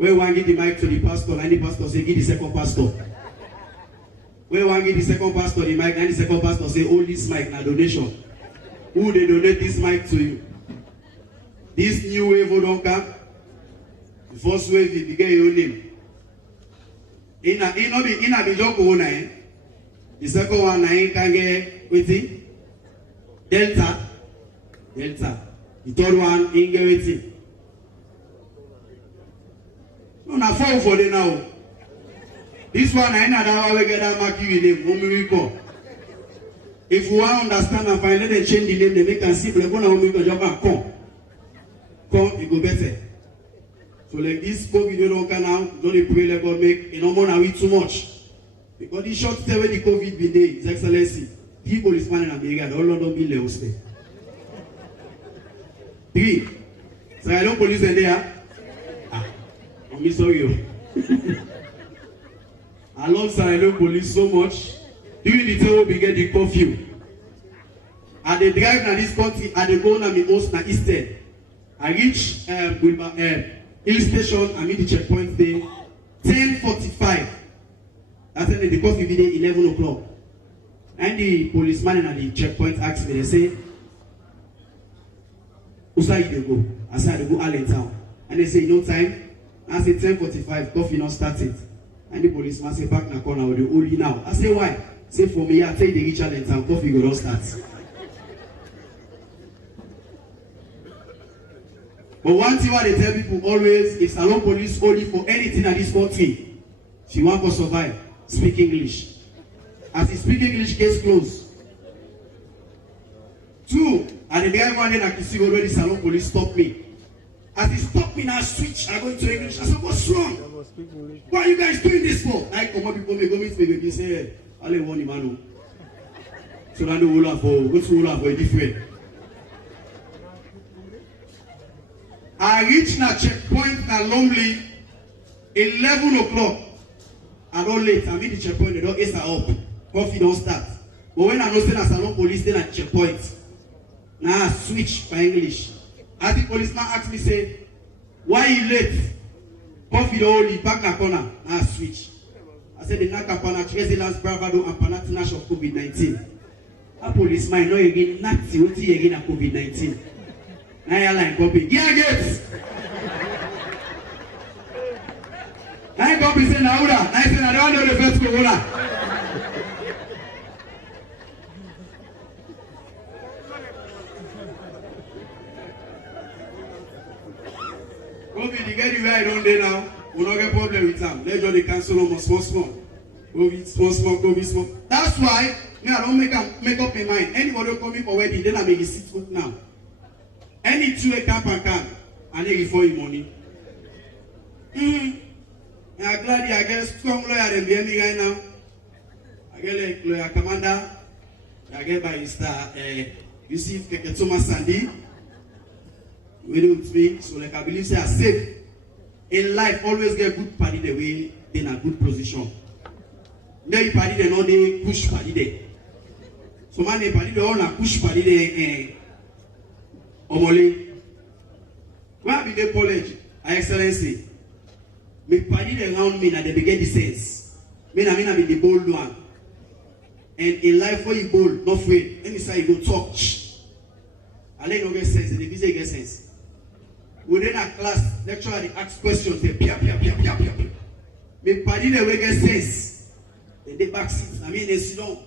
When one give the mic to the pastor, and the pastor say, give the second pastor. When one give the second pastor the mic, and the second pastor say, hold this mic na donation. Who they donate this mic to you? This new wave don't come. The first wave you begin your name. In a be joke one eh. The second one I can get waiting. Delta. The third one in get waiting. No, na fall for the now. This one I know that we get that mark you name. Omirico. If you want to understand and find let them change the name, they make and see. But go na Omirico job and come, it go better. So like this COVID don't come out. Don't pray let God make no more now too much. Because the short stay when the COVID be there, His Excellency, people is finding America. All London be left stay. 3. So I don't police in there. I'm sorry. I love Sierra police so much. During the time we get the curfew. And they drive na this country and they go na me most na Eastern. I reach with my hill station. I meet the checkpoint there. 10:45. That's when the curfew be there 11 o'clock. And the policeman at the checkpoint asked me, they say, "Usa you go?" I said, "I go Allentown." And they say, "No time." I say 10:45, coffee not started. And the policeman say back na corner with the only now. I say why? Say for me, I tell you the reach Allentown, coffee go not start. But one thing what they tell people always is salon police only for anything in this country. If you want to survive, speak English. As you speak English, case closed. 2, and the guy one day I can see already salon police stop me. As he stopped me, now switch. I go into English. I said, "What's wrong? What are you guys doing this for?" I come up people may go meet me. They say, "I'll let one man." So that the whole for go to whole for a different. I reach na checkpoint na Lonely 11 o'clock. I don't late. I meet the checkpoint. They don't ace up. Coffee don't start. But when I know say na salon police, then at checkpoint. Now I switch for English. As the policeman asked me, say, "Why you late?" Coffee the only back na corner. Now I switch. I said, "The Nakapana, Resilience, Bravado, and Panathinash of COVID-19. A policeman know again, nothing, what he again at COVID-19. Now I like copy. Yeah, get. I copy say now that. I said, "I don't know the first corona." COVID, the guy where I don't there now, we don't get problem with them. Let's just cancel almost small. COVID, small, COVID, small. That's why me, I don't make up my mind. Anybody come in for wedding, then I make it sit book now. Any 2 camp and camp, and they give for you money. I'm glad I get strong lawyer than me right now. I get like lawyer commander. I get by Mr. Yusuf Keketoma Sandy. With me, so like I believe say I safe in life. Always get good party the way they in a good position. Then party they know they push party there. So man they party they all na push party there. Omole. When I be the college, Her Excellency, me party they around me na they begin the sense. Me na be the bold one. And in life when you bold, not afraid. Let me say you go talk. I let you get sense. The visa get sense. Within a class, lecturer they ask questions. They pia. Me party they will get sense. They back seats. I mean they sit down.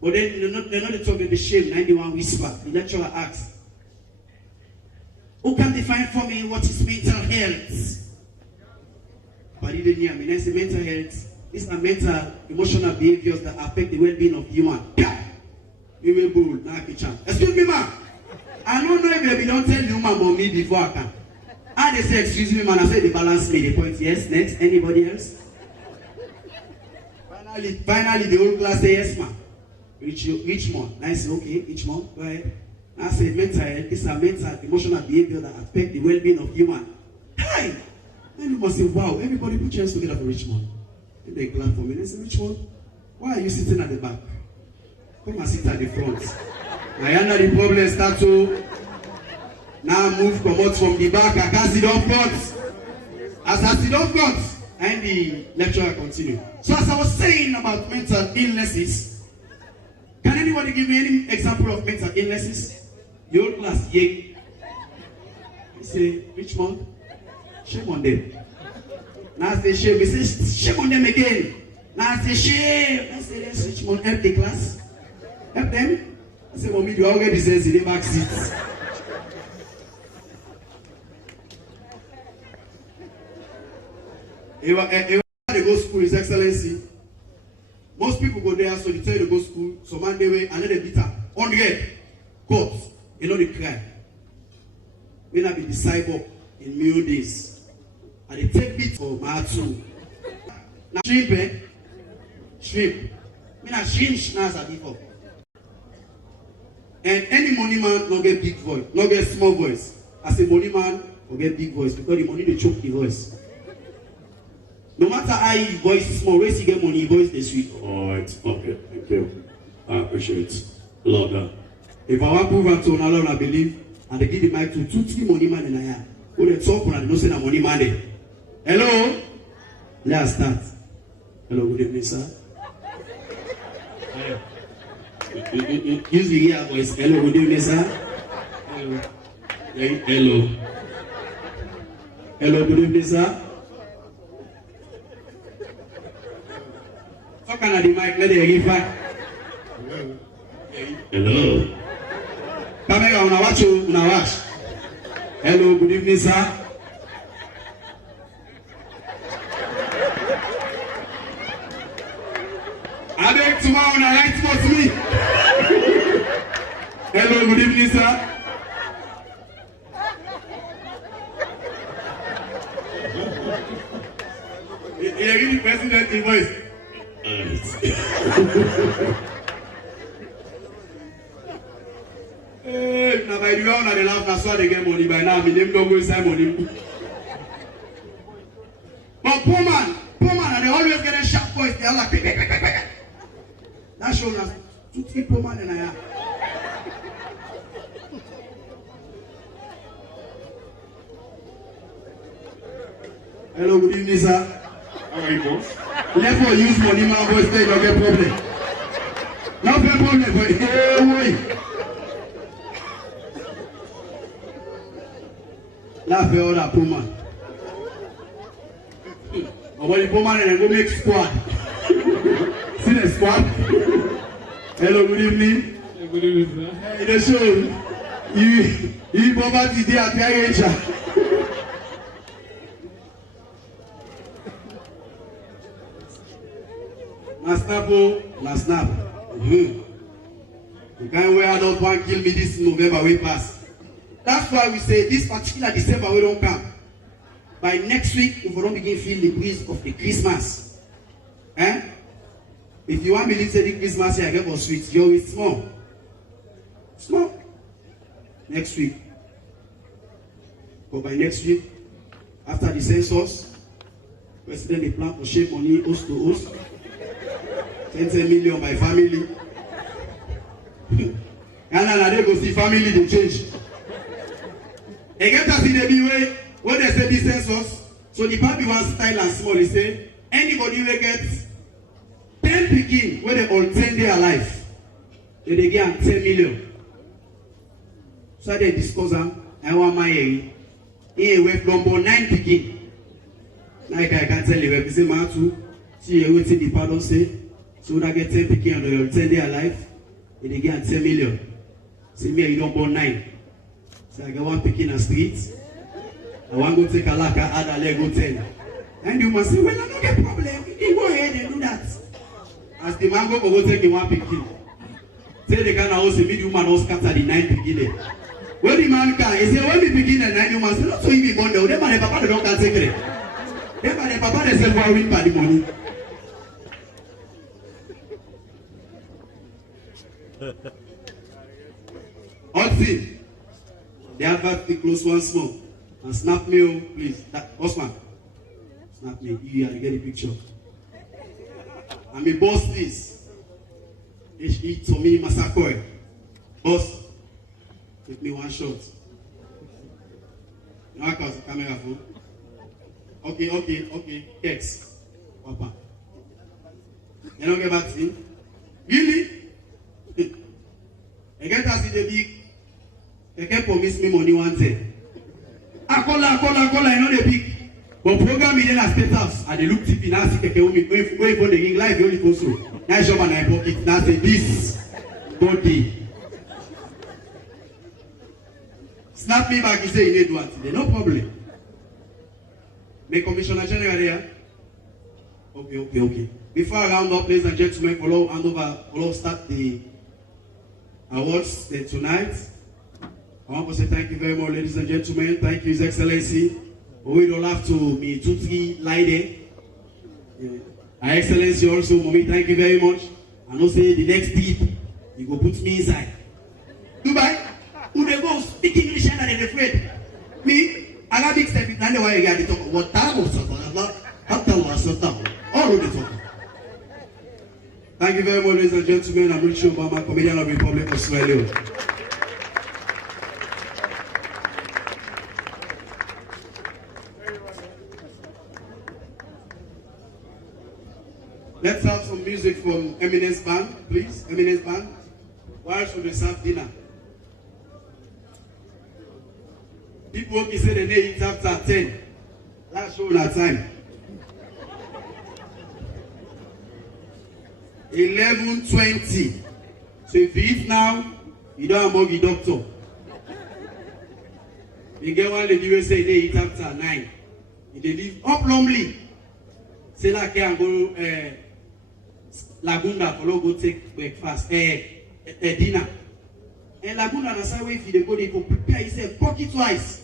But then they're not the talk with the shame. 91 whisper. The lecturer asks, "Who can define for me what is mental health?" Party didn't hear me. I say mental health. These are mental, emotional behaviors that affect the well-being of human. You will bold. Now kitchen. Excuse me, man. I don't know if they don't tell you man about me before I can. And they say, "Excuse me, man." I say, "They balance me." They point, "Yes." Next. Anybody else? Finally, the whole class say, "Yes, man." Richmond. I say, "Okay, Richmond, go ahead." I say, mental health is a mental, emotional behavior that affect the well-being of human. Hi! Then you must say, "Wow, everybody put your hands together for Richmond." And they clap for me. They say, "Richmond, why are you sitting at the back? Come and sit at the front." I under the problem start to now move come out from the back. I can't sit down front. As I sit down front, and the lecturer continue. So as I was saying about mental illnesses, can anybody give me any example of mental illnesses? Your class, yeah. You say, which one? Shame on them. Now I say shame. We say shame on them again. Now I say shame. I say let's which one? Help the class. Help them. I say, mommy, you already says in the back seats. They go school, His Excellency. Most people go there, so they tell you to go school, so man they way, and then they beat up. 100 courts, you know they cry. When I be the cyborg in meal days, and they take beat for Matu. Now shrimp, eh? Shrimp. Me na shrimp as I before. And any money man no get big voice, no get small voice. As a money man, will get big voice because the money they choke the voice. No matter how you voice small, raise you get money, voice the sweet. Alright, okay, thank you. I appreciate it. Lord, if I want to prove to Nalon, I believe, and they give the mic to 2-3 money man in a year. When they talk, and they don't say that money man there. Hello? Let's start. Hello, good evening, sir. Use the ear voice. Hello, good evening, sir. Hello. Hello. Hello, good evening, sir. Talk on the mic, let it give. hello. Camera, una watch you, una watch. Hello, good evening, sir. I beg tomorrow una light spot me. Hello, good evening, sir. You hear the president in voice. Hey, now by the way, now they laugh, that's why they get money. By now, me them don't go inside money. But poor man, and they always get a sharp voice. They are like, that shows us to keep poor man in a. Hello, good evening, sir. How are you, boss? Therefore, use money, man, voice, they don't get problem. No problem, but hey, boy. Laugh at all that poor man. But when the poor man and go make squad. See the squad? Hello, good evening. Good evening, sir. In the show, you poverty there at the na snap, na snap. The kind where I don't want to kill me this November we pass. That's why we say this particular December we don't come. By next week, we don't begin feel the breeze of the Christmas. Eh? If you want me to say the Christmas here, I get for sweet. You're with small. Small. Next week. But by next week, after the census, President they plan for share money host to host. 10 million by family. And then they go see family they change. They get us in the way when they say this census. So the party wants style and small. They say anybody will get 10 picking where they all 10 their life. They get 10 million. So they discuss them. I want my way from 9 picking. Like I can tell you, if you say man too, see you waiting the pardon say. So that get 10 picking and they all 10 their life. They get 10 million. See me, you don't born 9. So I get 1 picking a street. I want to go take a laka, add a leg, go 10. And you must say, well, I don't get problem. You go ahead and do that. As the man go take the 1 picking. Tell the kind of house, the medium man will scatter the 9 picking there. When the man can, he say, when we begin the 9, you must say, not so he be born there. Them and the papa, they don't can take it. Them and the papa, they say, for a win by the money. Odd the advert be close once more. And snap me, oh, please. Osman, snap me. You are to get the picture. I'm a boss, please. HE Tommy Masakoi. Boss, take me one shot. You know how to camera phone? Okay. Yes. Papa. You don't get back to him? Really? I get us in the big. They can promise me money one day. I call, I know the big. But program in the state house, and they look TV now, see, wait for the live, only goes through. Now, shop and I pocket, now say this body. Snap me back, he say, you need one today. No problem. Make Commissioner General there. Okay. Before I round up, ladies and gentlemen, we'll start the awards tonight. I want to say thank you very much, ladies and gentlemen. Thank you, His Excellency. We don't have to me 2-3 lie there. Her Excellency also, mommy, thank you very much. And also the next tip, you go put me inside. Dubai, who they go speak English and they're afraid. Me, Arabic stuff, it's not the way you got to talk. What time was about? How time was about? All of the talk. Thank you very much, ladies and gentlemen. I'm Richie Obama, Comedian of the Republic of Sierra Leone. Let's have some music from Eminence Band, please. Eminence Band. Why should we serve dinner? People who say they eat after 10. That's show that time. 11:20. So if you eat now, you don't have a doctor. You get one lady who say they eat after 9. If they live up lonely, say like I go Laguna for go take breakfast, dinner. And Laguna na say if you go there for prepare, he said pocket twice.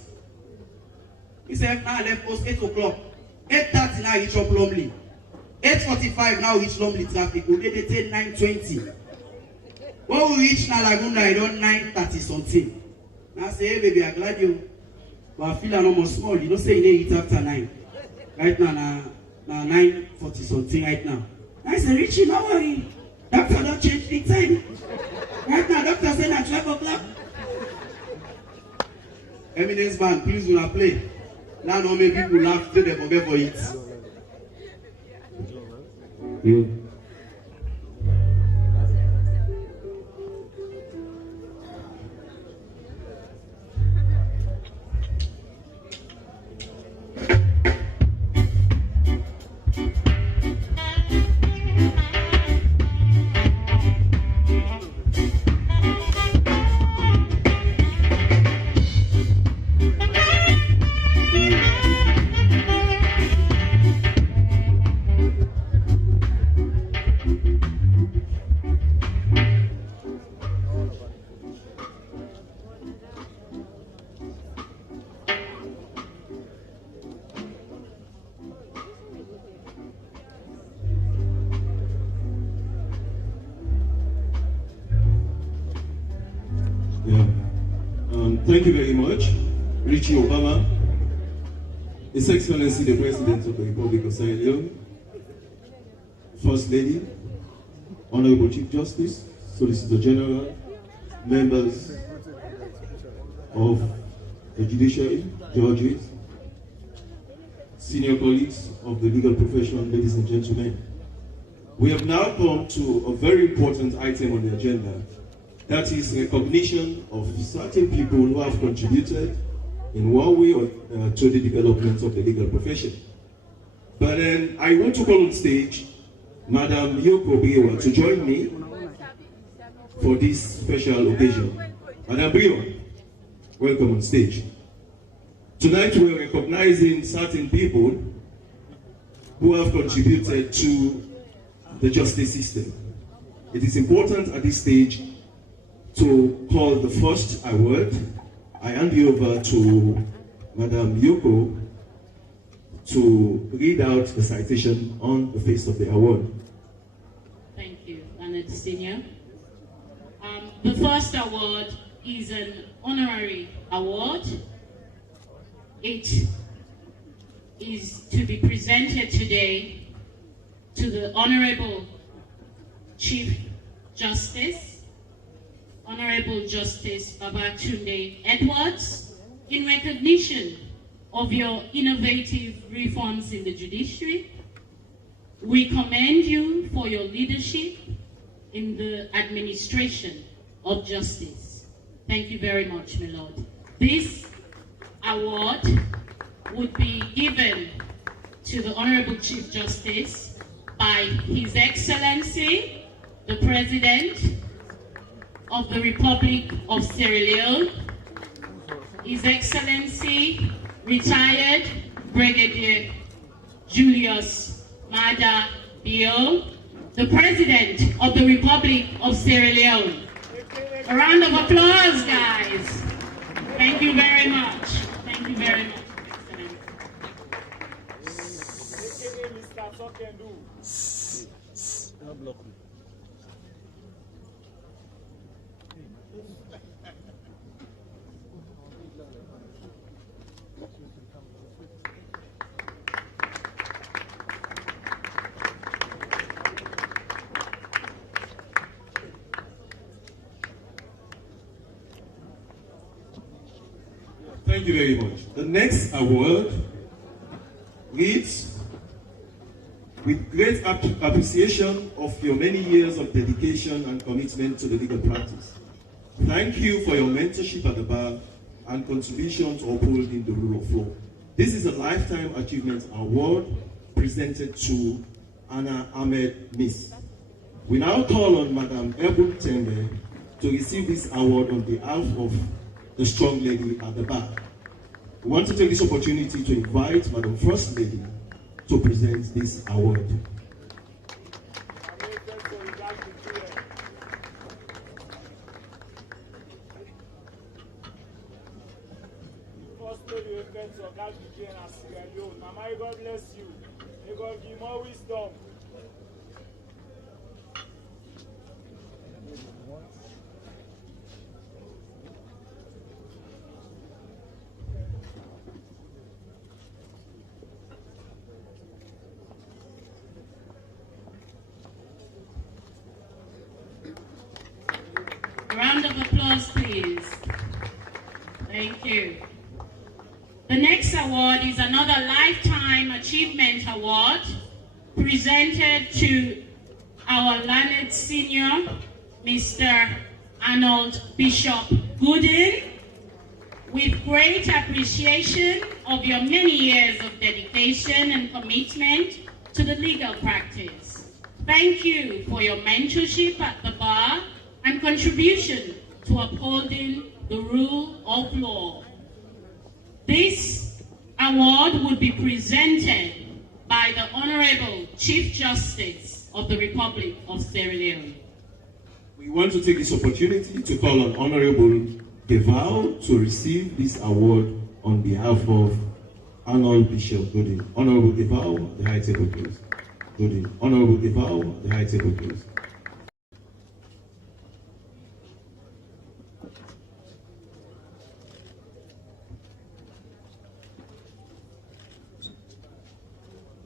He said now left us 8 o'clock. 8:30 now reach up lonely. 8:45 now reach Lumley traffic. We dey take 9:20. When we reach na Laguna, I don't 9:30 something. Now say, hey baby, I'm glad you. But I feel almost small. You don't say you need eat after 9. Right now, na 9:40 something right now. I say, Richie, no worry. Doctor don't change the time. Right now, doctor say na 12 o'clock. Eminence Band, please do not play. Now no make people laugh till they forget for it. Yeah. Thank you very much, Richie Obama, His Excellency the President of the Republic of Sierra Leone, First Lady, Honorable Chief Justice, Solicitor General, members of the judiciary, judges, senior colleagues of the legal profession, ladies and gentlemen. We have now come to a very important item on the agenda. That is recognition of certain people who have contributed in one way or to the development of the legal profession. But then I want to call on stage Madam Yoko Biwa to join me for this special occasion. Madam Biwa, welcome on stage. Tonight we are recognizing certain people who have contributed to the justice system. It is important at this stage to call the first award. I hand you over to Madam Yoko to read out the citation on the face of the award. Thank you, Leonard Senior. The first award is an honorary award. It is to be presented today to the Honorable Chief Justice, Honorable Justice Babatunde Edwards, in recognition of your innovative reforms in the judiciary. We commend you for your leadership in the administration of justice. Thank you very much, my lord. This award would be given to the Honorable Chief Justice by His Excellency, the President of the Republic of Sierra Leone, His Excellency, retired Brigadier Julius Maada Bio, the President of the Republic of Sierra Leone. A round of applause, guys. Thank you very much. Thank you very much. Thank you very much. The next award reads, with great appreciation of your many years of dedication and commitment to the legal practice. Thank you for your mentorship at the bar and contribution to upholding the rule of law. This is a Lifetime Achievement Award presented to Anna Ahmed Miss. We now call on Madam Ebul Tembe to receive this award on behalf of the strong lady at the bar. We want to take this opportunity to invite Madam First Lady to present this award. First Lady, God bless you. May God give more wisdom. A round of applause, please. Thank you. The next award is another Lifetime Achievement Award presented to our learned senior, Mr. Arnold Bishop Gooden, with great appreciation of your many years of dedication and commitment to the legal practice. Thank you for your mentorship at the bar and contribution to upholding the rule of law. This award would be presented by the Honorable Chief Justice of the Republic of Sierra Leone. We want to take this opportunity to call on Honorable Devao to receive this award on behalf of Arnold Bishop Gooden. Honorable Devao, the high table please. Gooden. Honorable Devao, the high table please.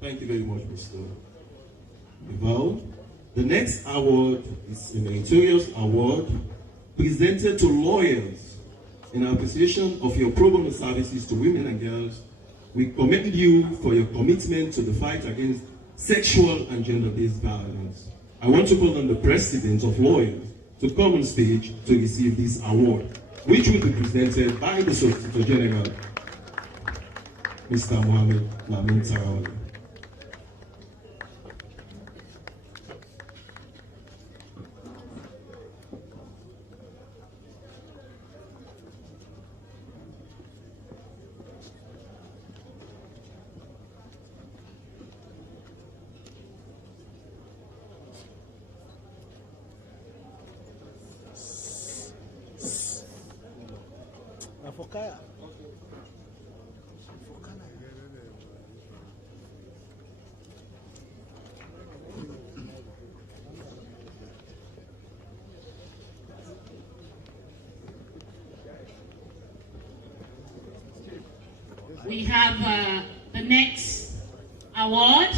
Thank you very much, Mr. Devao. The next award is a meritorious award presented to lawyers in appreciation of your pro bono services to women and girls. We commend you for your commitment to the fight against sexual and gender-based violence. I want to call on the president of lawyers to come on stage to receive this award, which will be presented by the Solicitor General, Mr. Mohammed Lamin Tarawale. We have the next award,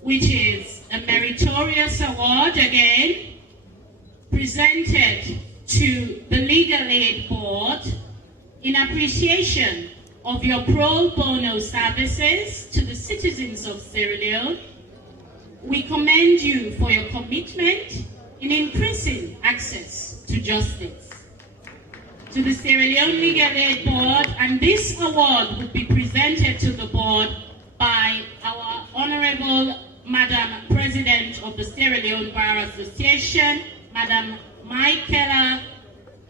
which is a meritorious award again, presented to the Legal Aid Board in appreciation of your pro bono services to the citizens of Sierra Leone. We commend you for your commitment in increasing access to justice. To the Sierra Leone Legal Aid Board, and this award will be presented to the board by our Honorable Madam President of the Sierra Leone Bar Association, Madam Michaela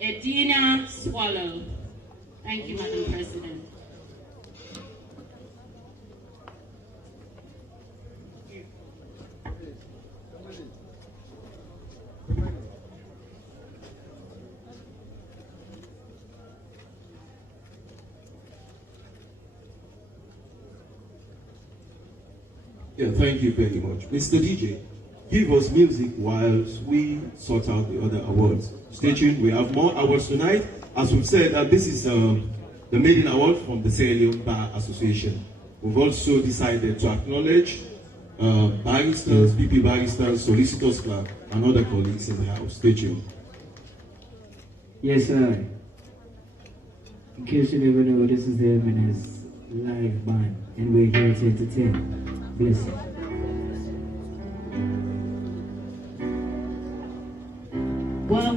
Edina Swallow. Thank you, Madam President. Yeah, thank you very much. Mr. DJ, give us music whilst we sort out the other awards. Stay tuned, we have more awards tonight. As we've said, this is the maiden award from the Sierra Leone Bar Association. We've also decided to acknowledge barristers, Bbbb barristers, solicitors club, and other colleagues in the house. Stay tuned. Yes, sir. In case you never know, this is the Eminence live band, and we're here to entertain. Bless you. What? Oh,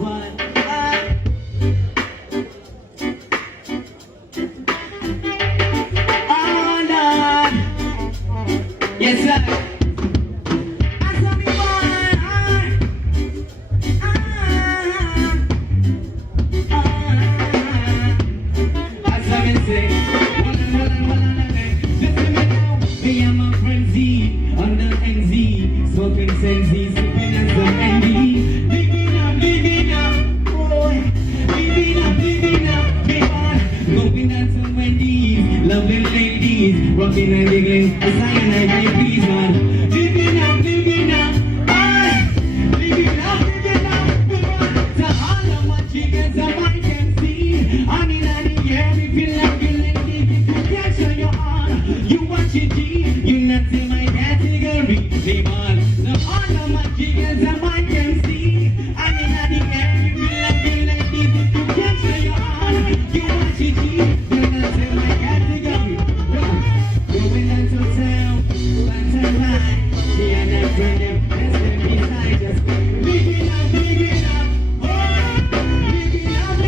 Lord. Yes, sir. Lovely ladies, rocking and giggling, a sign and I please man. Living up, aye. Living up, to all of my chickens and my MC. On in the air, we feel like you lady. You can't show your arm, you watch it G. You not in my category, man. To all of my chickens and my MC. On in the air, we feel like you lady. You can't show your arm, you watch it G. You not in my category. Going into town, back to line. She and her friend, let's get beside us. Living up, oh, living up.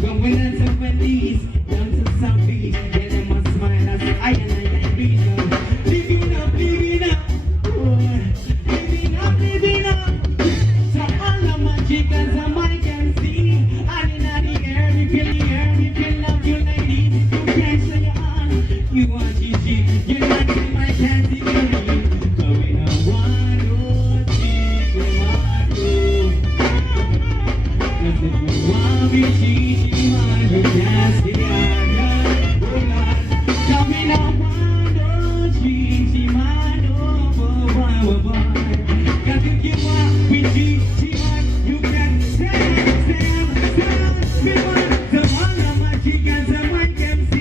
Going into Wendy's, down to South Beach. Yeah, they must smile as I and I region. Living up, oh, living up. So all of my chickens and my MC, and in the air, if you love you ladies, you can't show your arm. You want GG, you're not in my category. Coming on 1, 2, 3, cause if you want me, GG, man, you can't see it. Coming on 1, 2, 3, man, oh, boy. Cause if you want me, GG, man, you can stand, me, man. The one of my chickens and my MC,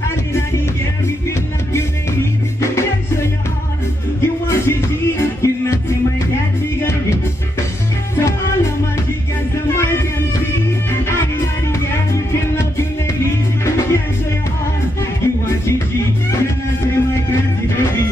and in the air, we feel like you ladies. If you can show your arm, you want GG, you're not in my category. So all of my chickens and my MC, and in the air, we feel like you ladies. If you can show your arm, you want GG, you're not in my category.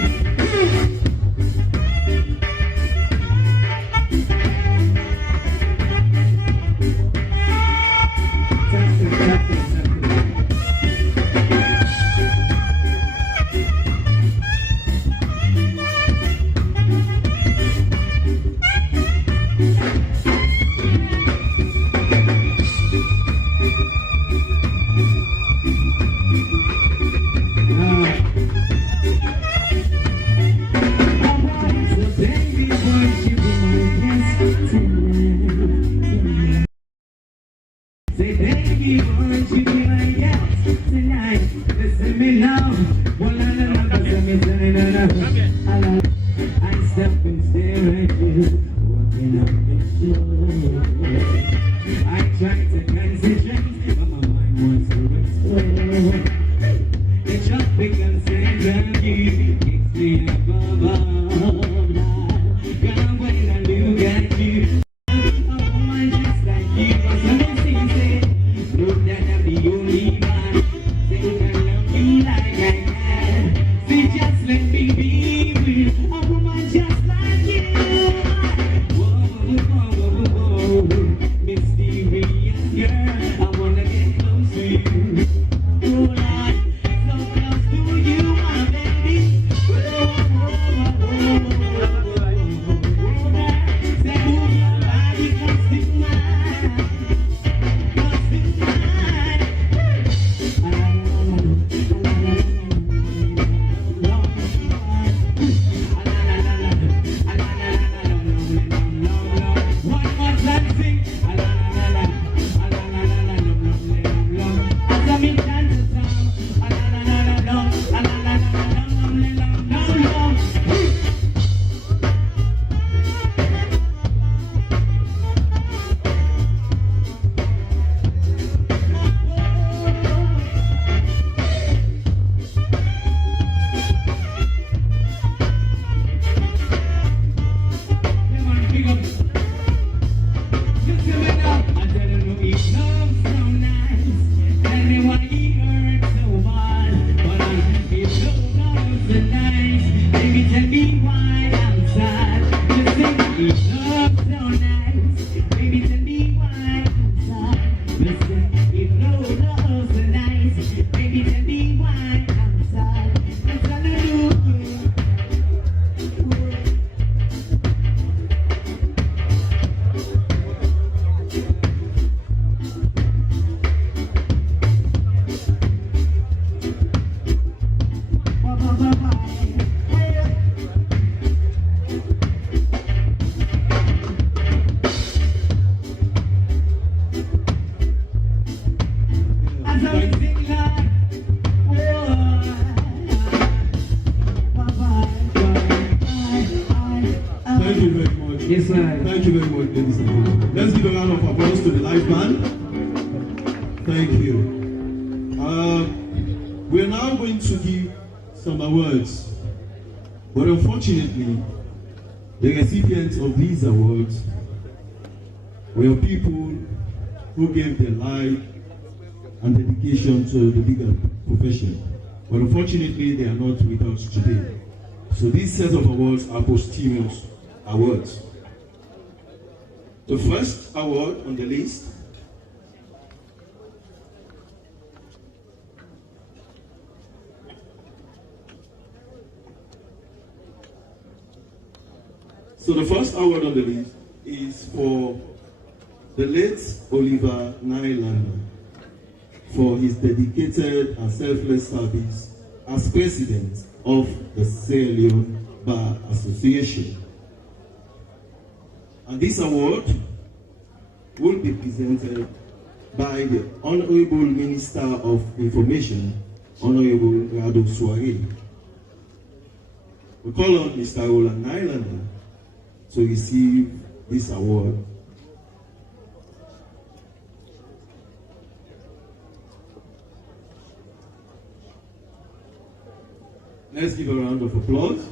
Say thank you, won't you be my guest tonight? Listen me now. One another, I step and stare at you, walking up the floor. I try to concentrate, but my mind wants to explode. The traffic and sympathy kicks me above. Girl, when I look at you, I want just like you. Look that I'm the only Thank you very much. Yes, sir. Thank you very much, ladies and gentlemen. Let's give a round of applause to the live band. Thank you. We're now going to give some awards, but unfortunately, the recipients of these awards were people who gave their life and dedication to the legal profession. But unfortunately, they are not with us today. So these set of awards are posthumous awards. The first award on the list is for the late Oliver Nylander for his dedicated and selfless service as president of the Sierra Leone Bar Association. And this award will be presented by the Honorable Minister of Information, Honorable Rado Soare. We call on Mr. Roland Nylander to receive this award. Let's give a round of applause,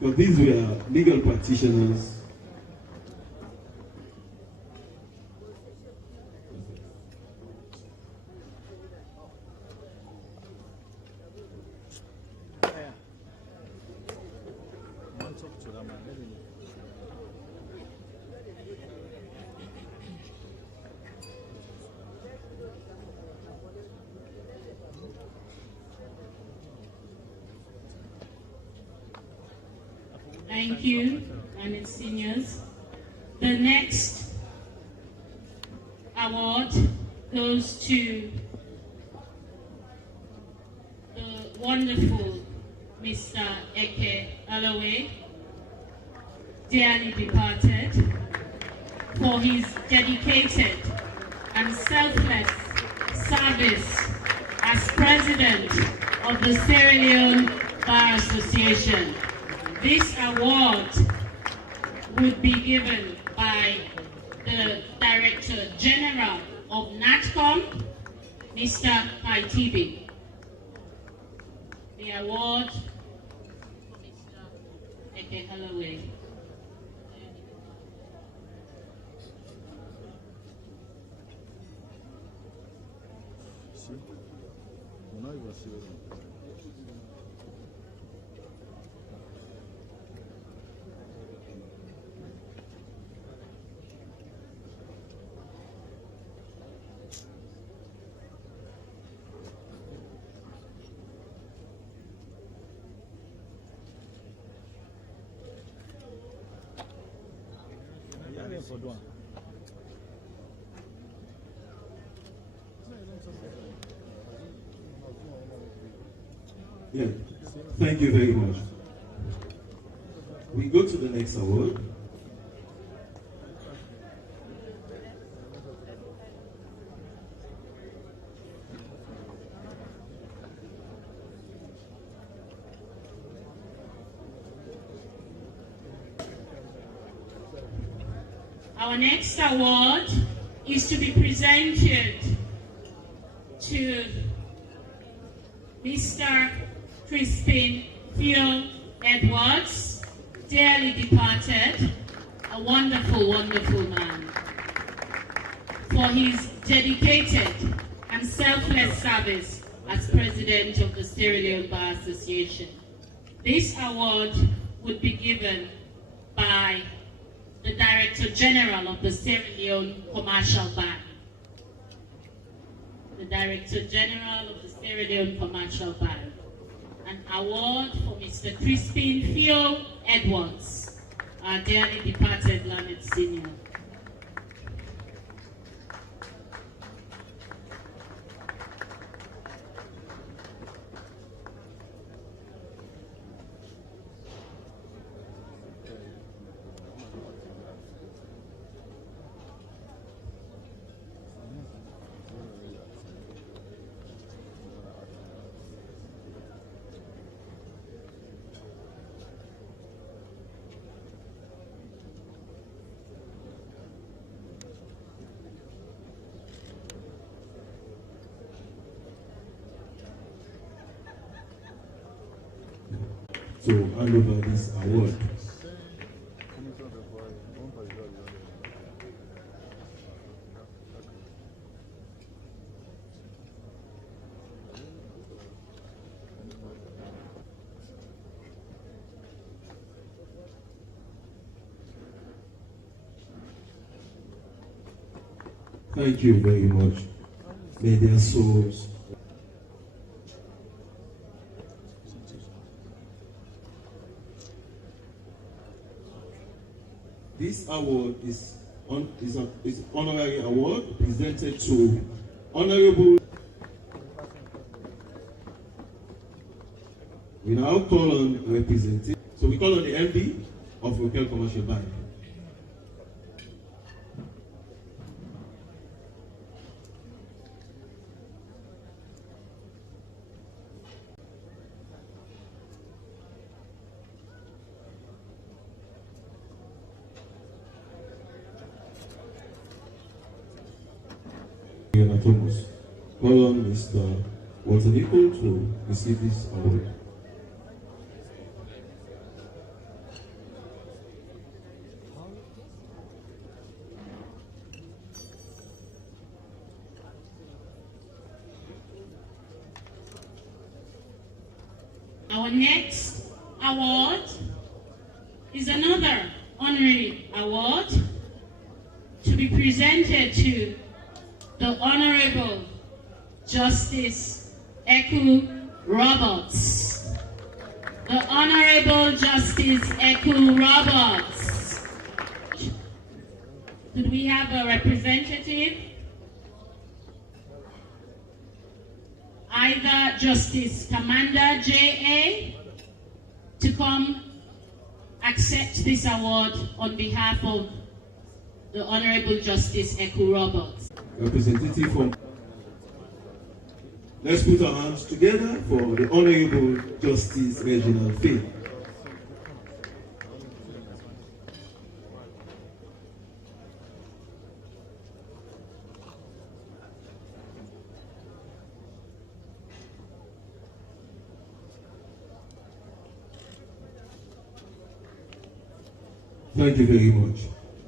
because these were legal practitioners . Thank you, and seniors. The next award goes to the wonderful Mr. Eke Alloway, dearly departed, for his dedicated and selfless service as president of the Sierra Leone Bar Association. This award would be given by the Director General of NATCOM, Mr. Bbbb. The award for Mr. Eke Alloway. Yeah, thank you very much. We go to the next award. Our next award is to be presented to Mr. Crispin Theo Edwards, dearly departed, a wonderful, wonderful man, for his dedicated and selfless service as president of the Sierra Leone Bar Association. This award would be given by the Director General of the Sierra Leone Commercial Bar. The Director General of the Sierra Leone Commercial Bar. An award for Mr. Crispin Theo Edwards, our dearly departed learned senior. to hand over this award. Thank you very much. May their souls. This award is honorary award presented to Honorable. We now call on representative. So we call on the MD of Rokel Commercial Bank. Thomas. Call on Mr. Walter Nicol to receive this award. Our next award is another honorary award to be presented to the Honorable Justice Eku Roberts. The Honorable Justice Eku Roberts. Could we have a representative? Either Justice Commander J.A. to come accept this award on behalf of the Honorable Justice Eku Roberts. Representative from. Let's put our hands together for the Honorable Justice Reginald Faye. Thank you very much.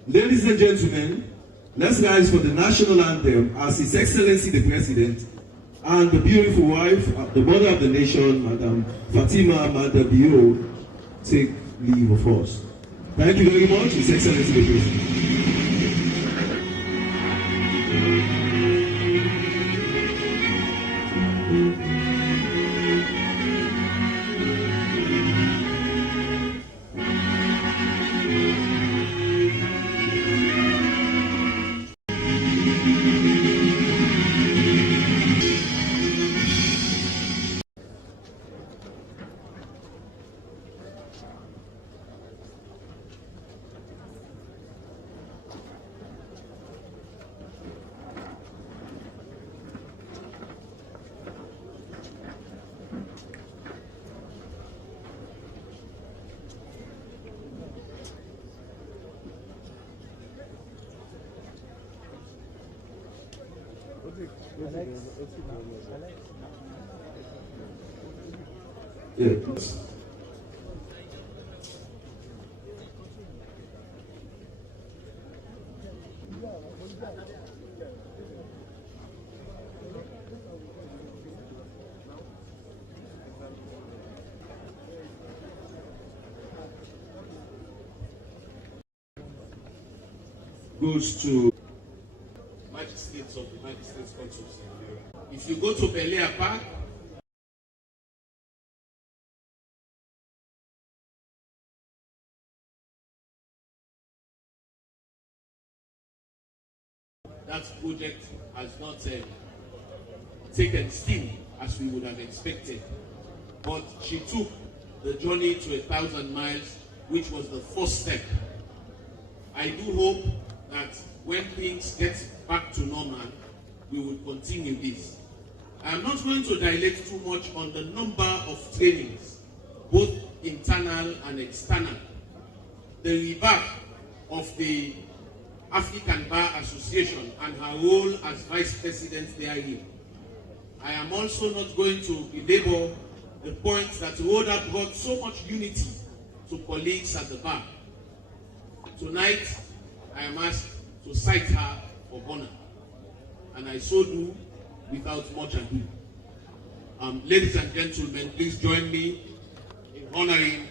Ladies and gentlemen, let's rise for the national anthem as His Excellency the President and the beautiful wife, the mother of the nation, Madam Fatima Bbbb, take leave of us. Thank you very much, His Excellency the President. Yeah. Goes to magistrates of the magistrates councils. If you go to Belia Park, that project has not taken steam as we would have expected, but she took the journey to 1,000 miles, which was the first step. I do hope that when things get back to normal, we will continue this. I am not going to dilate too much on the number of trainings, both internal and external. The rebirth of the African Bar Association and her role as vice president therein. I am also not going to belabor the point that Rhoda brought so much unity to colleagues at the bar. Tonight, I am asked to cite her for honor, and I so do without much ado. Ladies and gentlemen, please join me in honoring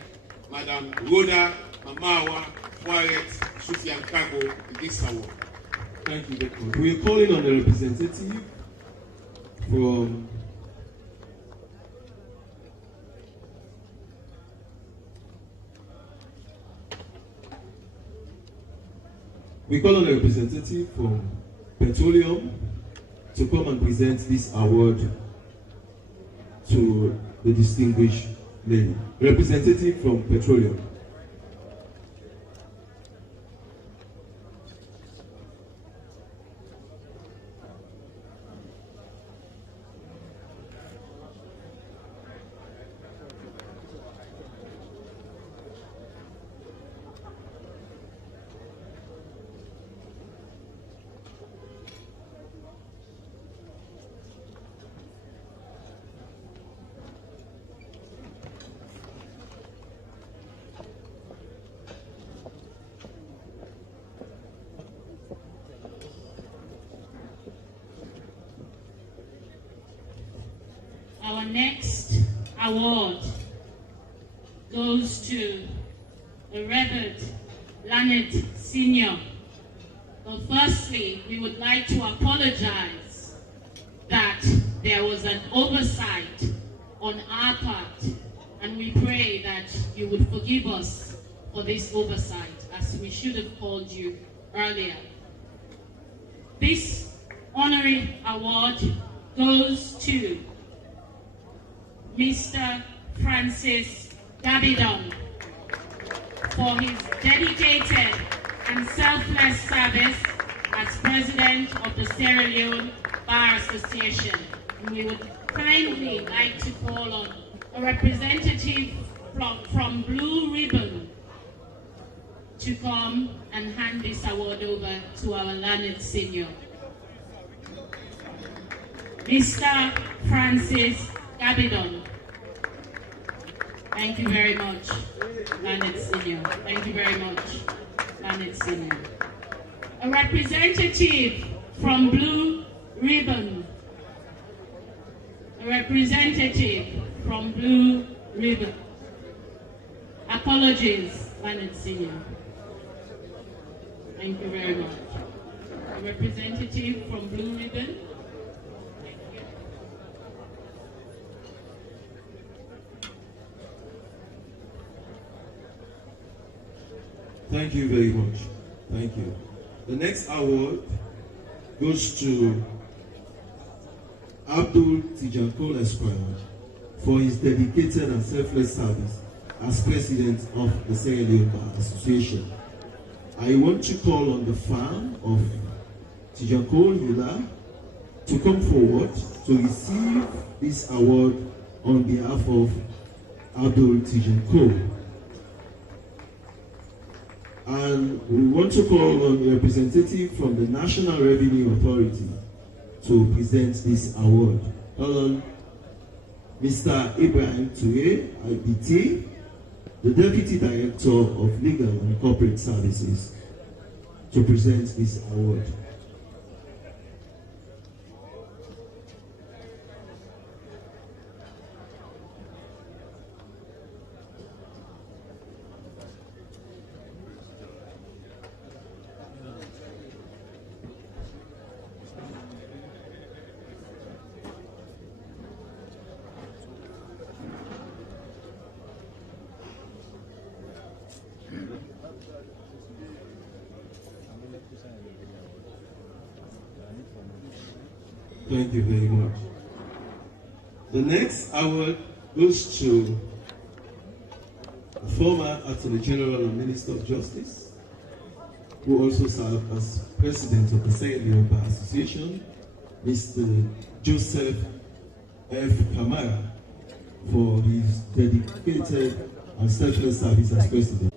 Madam Rhoda Mamawa Fuaret Sufiankago with this award. Thank you very much. We are calling on a representative from Petroleum to come and present this award to the distinguished lady. Representative from Petroleum. Our next award goes to the Reverend Leonard Senior. But firstly, we would like to apologize that there was an oversight on our part, and we pray that you would forgive us for this oversight, as we should have called you earlier. This honorary award goes to Mr. Francis Gabidon for his dedicated and selfless service as President of the Sierra Leone Bar Association. And we would kindly like to call on a representative from Blue Ribbon to come and hand this award over to our learned senior. Mr. Francis Gabidon. Thank you very much, learned senior. Thank you very much, learned senior. A representative from Blue Ribbon. A representative from Blue Ribbon. Apologies, learned senior. Thank you very much. A representative from Blue Ribbon. Thank you very much. Thank you. The next award goes to Abdul Tijankol Esquire for his dedicated and selfless service as President of the Sierra Leone Bar Association. I want to call on the firm of Tijankol Hila to come forward to receive this award on behalf of Abdul Tijankol. And we want to call on a representative from the National Revenue Authority to present this award. Call on Mr. Ibrahim Toure, IBT, the Deputy Director of Legal and Corporate Services, to present this award. Thank you very much. The next award goes to a former Attorney General and Minister of Justice, who also served as President of the Sierra Leone Bar Association, Mr. Joseph F. Kamara, for his dedicated and selfless service as President.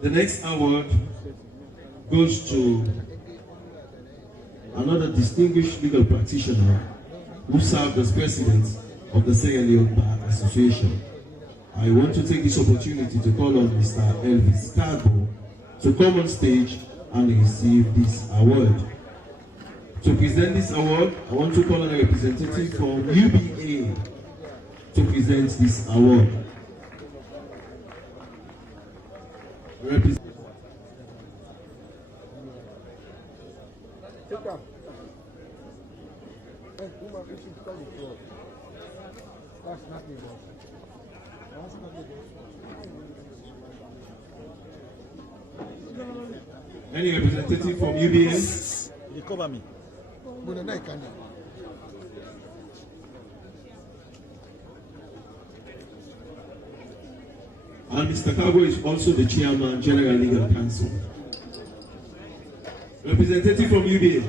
The next award goes to another distinguished legal practitioner who served as president of the Sierra Leone Bar Association. I want to take this opportunity to call on Mr. Elvis Carbo to come on stage and receive this award. To present this award, I want to call on a representative from UBA to present this award. Any representative from UBS? They cover me. And Mr. Cabo is also the chairman, General Legal Counsel. Representative from UBA.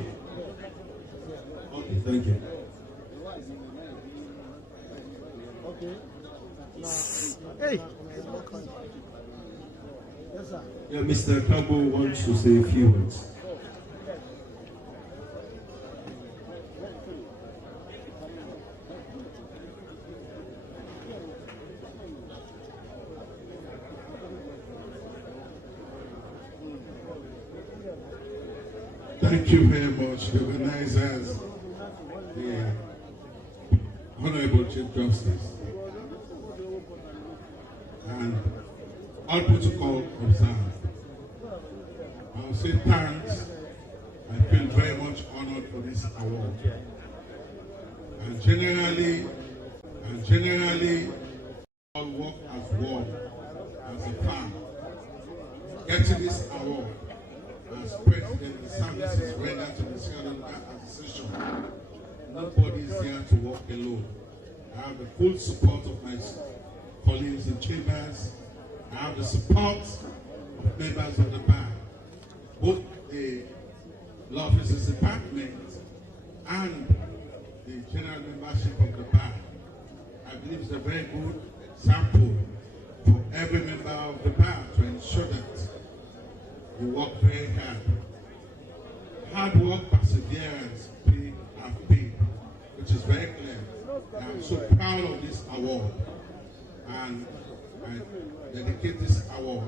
Okay, thank you. Hey. Yeah, Mr. Cabo wants to say a few words. Thank you very much, the organizers, the Honorable Chief Justice, and all protocol observed. I'll say thanks. I feel very much honored for this award. And generally, all work as one, as a firm. Getting this award as president of the services rendered to the Sierra Leone Association. Nobody is here to work alone. I have the full support of my colleagues in chambers. I have the support of members of the bar, both the law officers department and the general membership of the bar. I believe it's a very good sample for every member of the bar to ensure that you work very hard. Hard work, perseverance, have paid, which is very clear. I'm so proud of this award, and I dedicate this award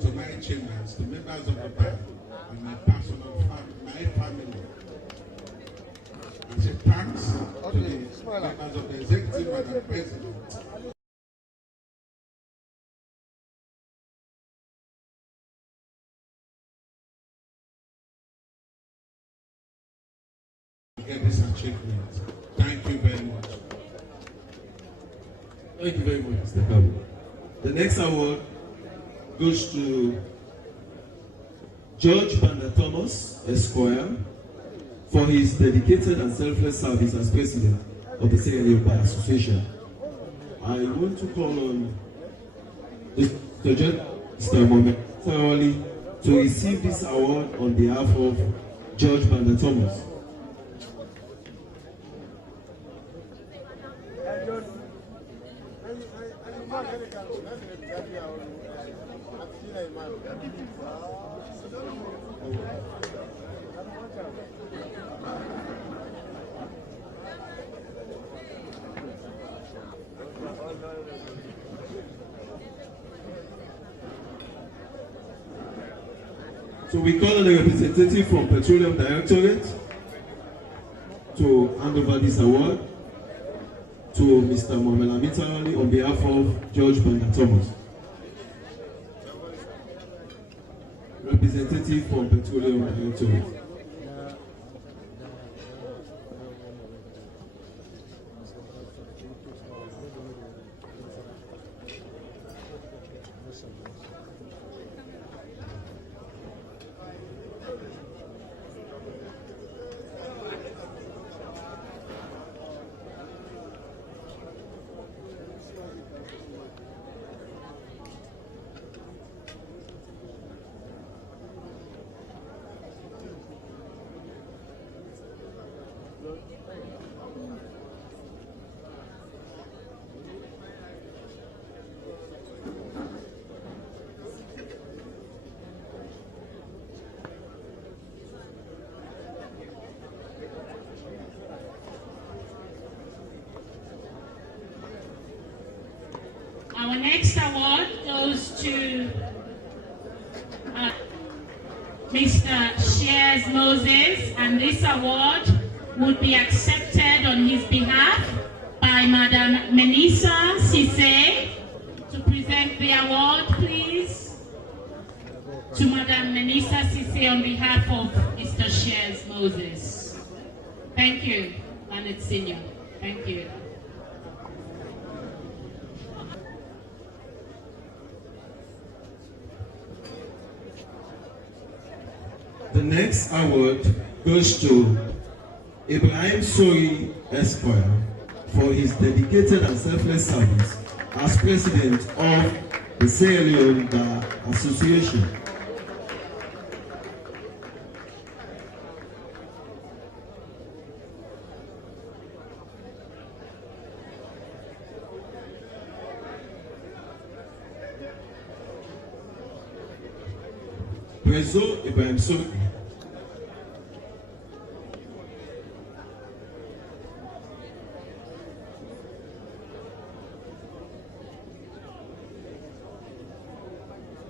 to my chambers, to members of the bar, and my personal family. I say thanks to the members of the executive and the president. Get this achievement. Thank you very much. Thank you very much, Mr. Cabo. The next award goes to George Banda Thomas, Esquire, for his dedicated and selfless service as president of the Sierra Leone Bar Association. I want to call on Mr. Mohamed thoroughly to receive this award on behalf of George Banda Thomas. So we call on the representative from Petroleum Directorate to hand over this award to Mr. Mohamed Amitawali on behalf of George Banda Thomas. Representative from Petroleum Directorate. next award goes to Mr. Shears Moses, and this award would be accepted on his behalf by Madam Melissa Sise. To present the award, please, to Madam Melissa Sise on behalf of Mr. Shears Moses. Thank you, Leonard Senior. Thank you. The next award goes to Ibrahim Sori Esquire for his dedicated and selfless service as president of the Sierra Leone Bar Association. Prezo Ibrahim Sori.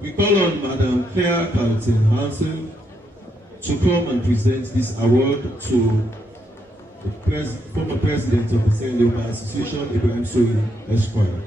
We call on Madam Claire Carlton Hansen to come and present this award to the former president of the Sierra Leone Bar Association, Ibrahim Sori Esquire.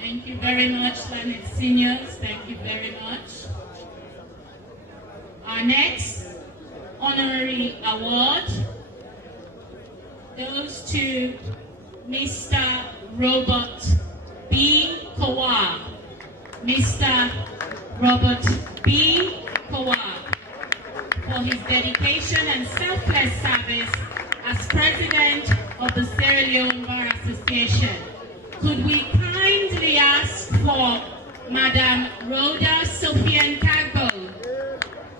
Thank you very much, Leonard Seniors. Thank you very much. Our next honorary award goes to Mr. Robert B. Kowa. Mr. Robert B. Kowa, for his dedication and selfless service as president of the Sierra Leone Bar Association. Could we kindly ask for Madam Rhoda Sophia Kagbo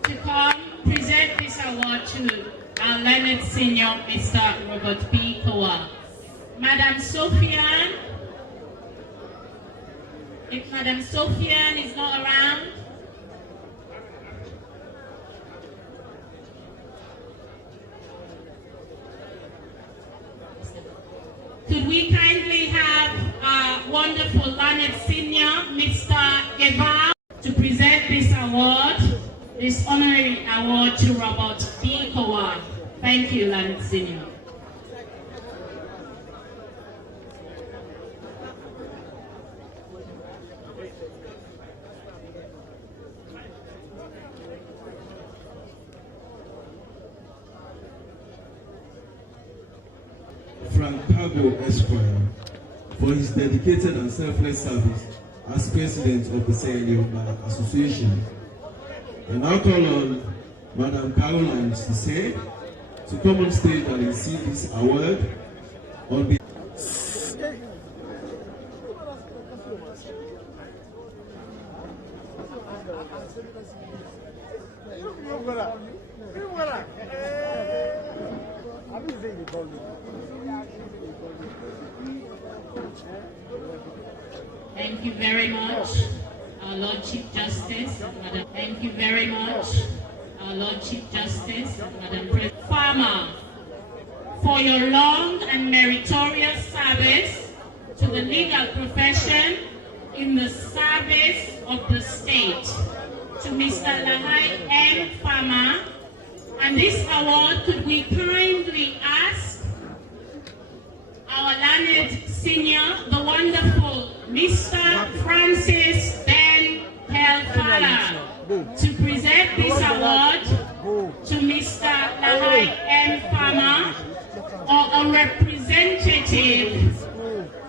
to come present this award to our learned senior, Mr. Robert B. Kowa. Madam Sophian, if Madam Sophian is not around, could we kindly have our wonderful learned senior, Mr. Eva, to present this award, this honorary award to Robert B. Kowa. Thank you, learned senior. Frank Kago Esquire for his dedicated and selfless service as president of the Sierra Leone Bar Association. And now call on Madam Caroline Sise to come on stage and receive this award on behalf. Thank you very much, our Lord Chief Justice, Madam. Thank you very much, our Lord Chief Justice, Madam President Farmer, for your long and meritorious service to the legal profession in the service of the state. To Mr. Lahai M. Farmer, and this award, could we kindly ask our learned senior, the wonderful Mr. Francis Ben Helfala, to present this award to Mr. Lahai M. Farmer, or a representative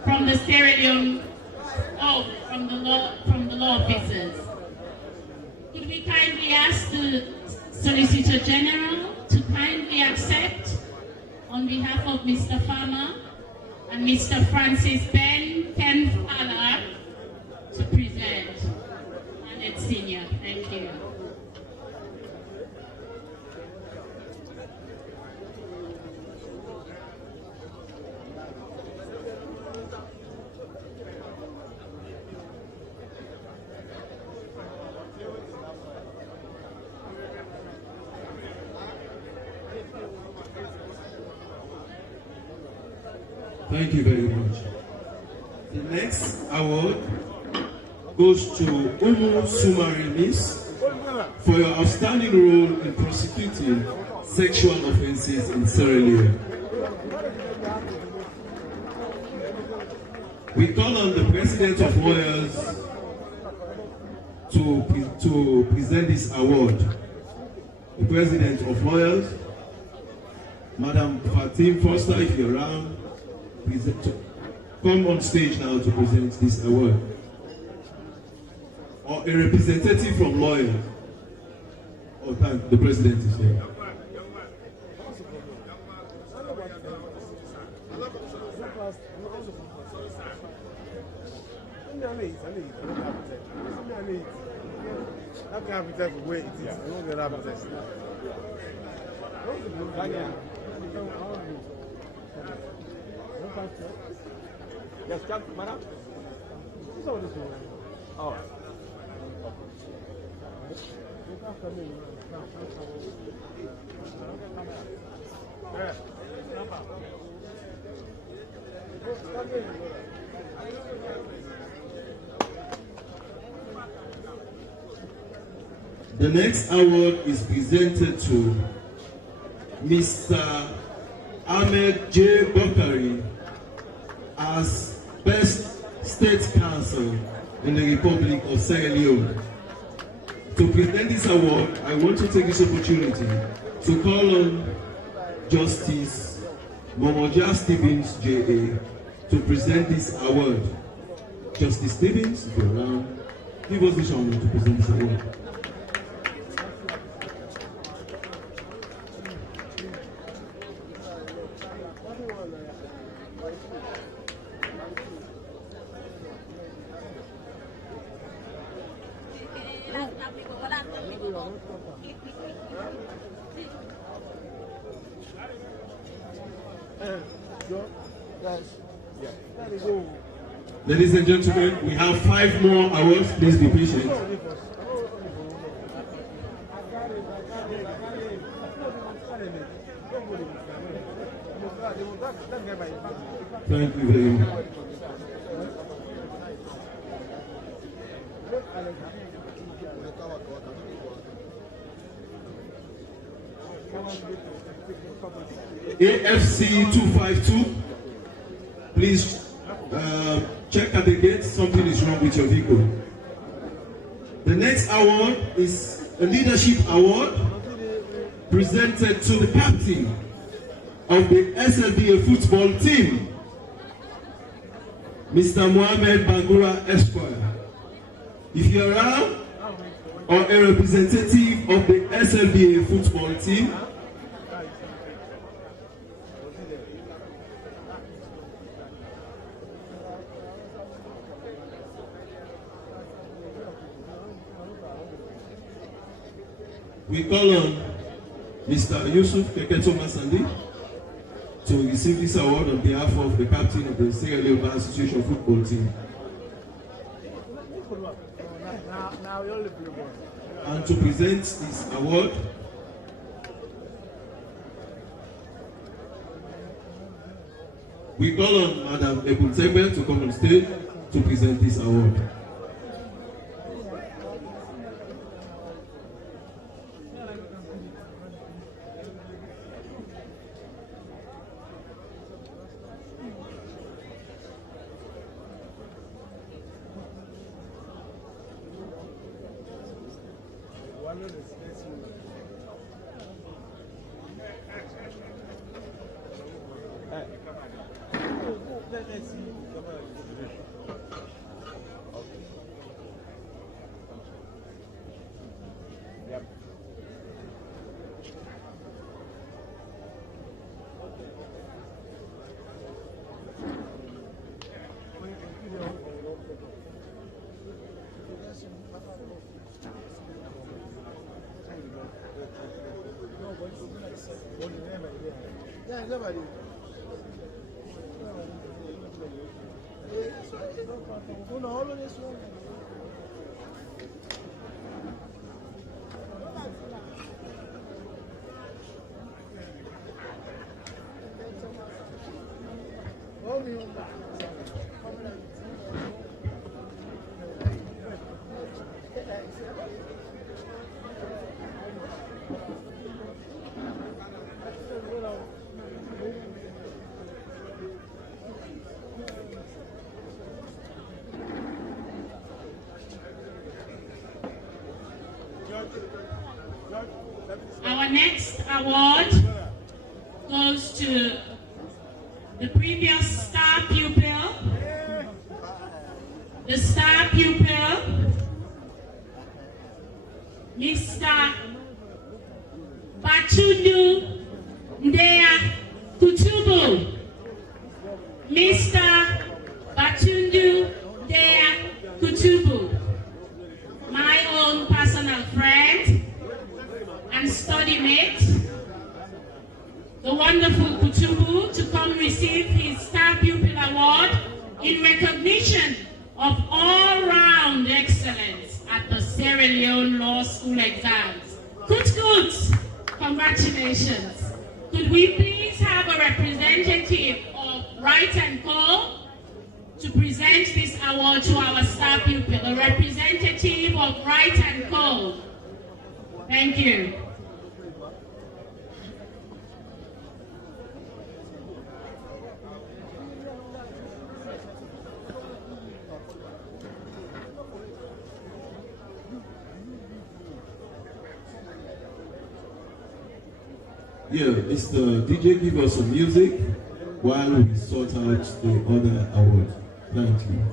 from the Sierra Leone, from the law officers. Could we kindly ask the Solicitor General to kindly accept on behalf of Mr. Farmer and Mr. Francis Ben Kenfala to present. And it's senior. Thank you. Thank you very much. The next award goes to Umu Sumarimis for your outstanding role in prosecuting sexual offences in Sierra Leone. We call on the President of Lawyers to present this award. The President of Lawyers, Madam Fatim Foster, if you're around, come on stage now to present this award. Or a representative from lawyers. Oh, the President is here. Yes, madam. Oh. The next award is presented to Mr. Ahmed J. Bakari as Best State Counsel in the Republic of Sierra Leone. To present this award, I want to take this opportunity to call on Justice Momoja Stevens, J.A., to present this award. Justice Stevens, if you're around, give us this honor to present this award. Ladies and gentlemen, we have 5 more awards. Please be patient. Thank you very much. AFC 252, please check at the gate. Something is wrong with your vehicle. The next award is a leadership award presented to the captain of the SLBA football team, Mr. Mohamed Bangura Esquire. If you're around, or a representative of the SLBA football team, we call on Mr. Yusuf Keketo Masandi to receive this award on behalf of the captain of the Sierra Leone Bar Association football team. And to present this award, we call on Madam Ebutembe to come on stage to present this award. Our next award goes to the previous star pupil, the star pupil, Mr. Batundu Ndea Kutubu. Mr. Batundu Ndea Kutubu, my own personal friend and study mate, the wonderful Kutubu, to come receive his Star Pupil Award in recognition of all-round excellence at the Sierra Leone Law School exams. Kut, congratulations. Could we please have a representative of Right and Co to present this award to our Star Pupil? A representative of Right and Co. Thank you. Yeah, Mr. DJ, give us some music while we sort out the other award. Thank you.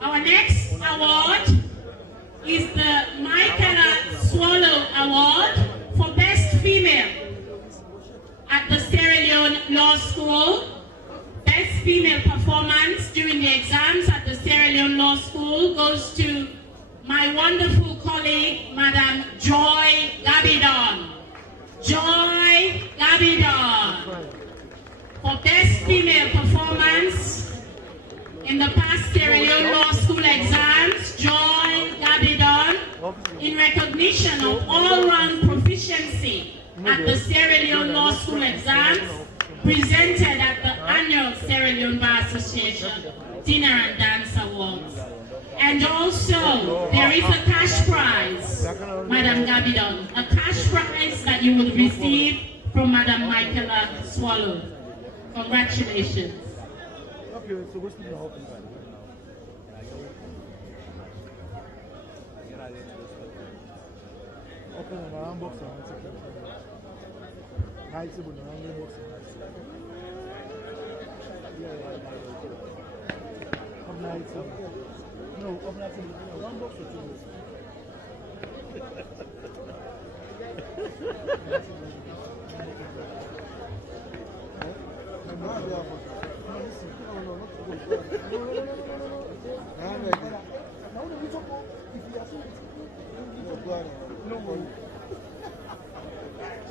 Our next award is the Michaela Swallow Award for Best Female at the Sierra Leone Law School. Best Female Performance during the exams at the Sierra Leone Law School goes to my wonderful colleague, Madam Joy Gabidon. Joy Gabidon. For Best Female Performance in the past Sierra Leone Law School exams, Joy Gabidon, in recognition of all-round proficiency at the Sierra Leone Law School exams, presented at the annual Sierra Leone Bar Association Dinner and Dance Awards. And also, there is a cash prize, Madam Gabidon, a cash prize that you will receive from Madam Michaela Swallow. Congratulations.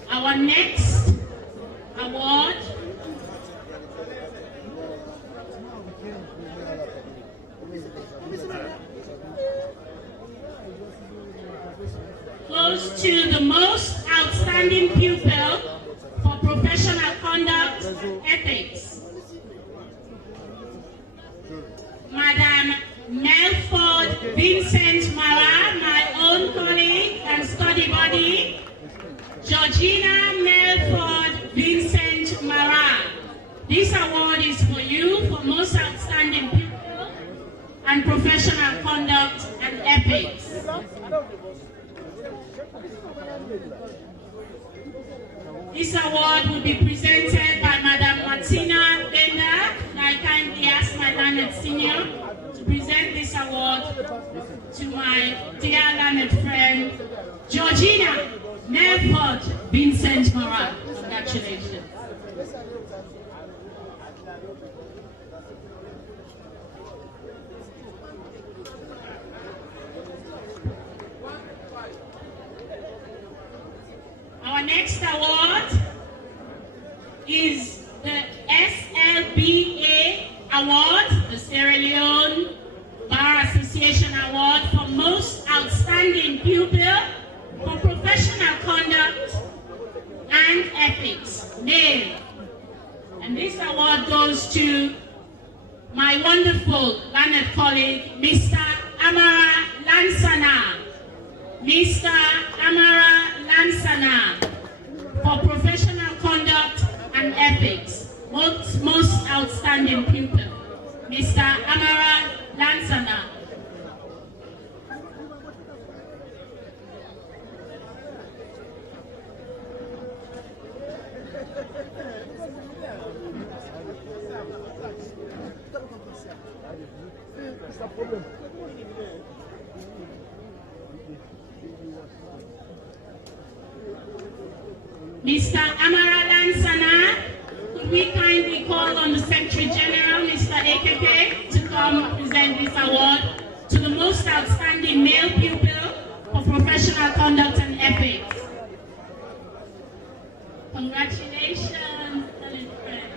Our next award goes to the most outstanding pupil for professional conduct ethics. Madam Melford Vincent Mara, my own colleague and study buddy. Georgina Melford Vincent Mara. This award is for you for most outstanding pupil and professional conduct and ethics. This award will be presented by Madam Martina Benda. I kindly ask my learned senior to present this award to my dear learned friend, Georgina Melford Vincent Moran. Congratulations. Our next award is the SLBA Award, the Sierra Leone Bar Association Award for Most Outstanding Pupil for Professional Conduct and Ethics, male. And this award goes to my wonderful learned colleague, Mr. Amara Lansana. Mr. Amara Lansana for Professional Conduct and Ethics, most outstanding pupil. Mr. Amara Lansana. Mr. Amara Lansana, could we kindly call on the Secretary General, Mr. AKK, to come present this award to the most outstanding male pupil for professional conduct and ethics. Congratulations, talent friend.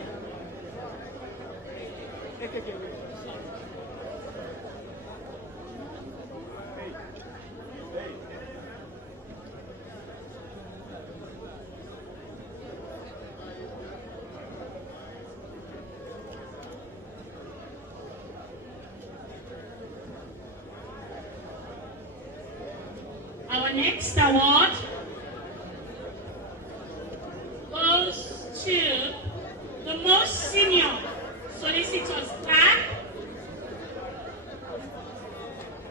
Our next award goes to the most senior solicitor's clerk.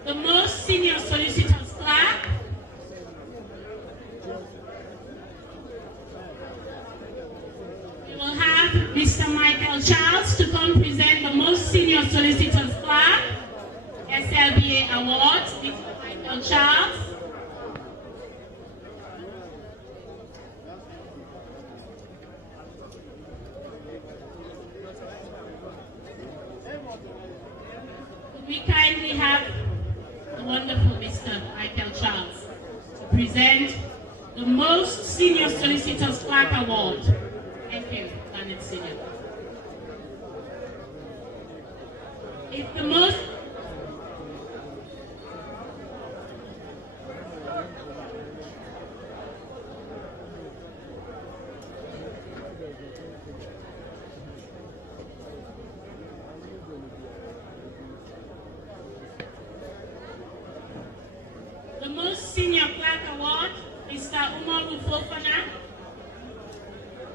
The most senior solicitor's clerk. We will have Mr. Michael Charles to come present the most senior solicitor's clerk SLBA award. Mr. Michael Charles. We kindly have the wonderful Mr. Michael Charles to present the most senior solicitor's clerk award. Thank you, Planet Senior. It's the most senior clerk award, Mr. Umaru Fofana.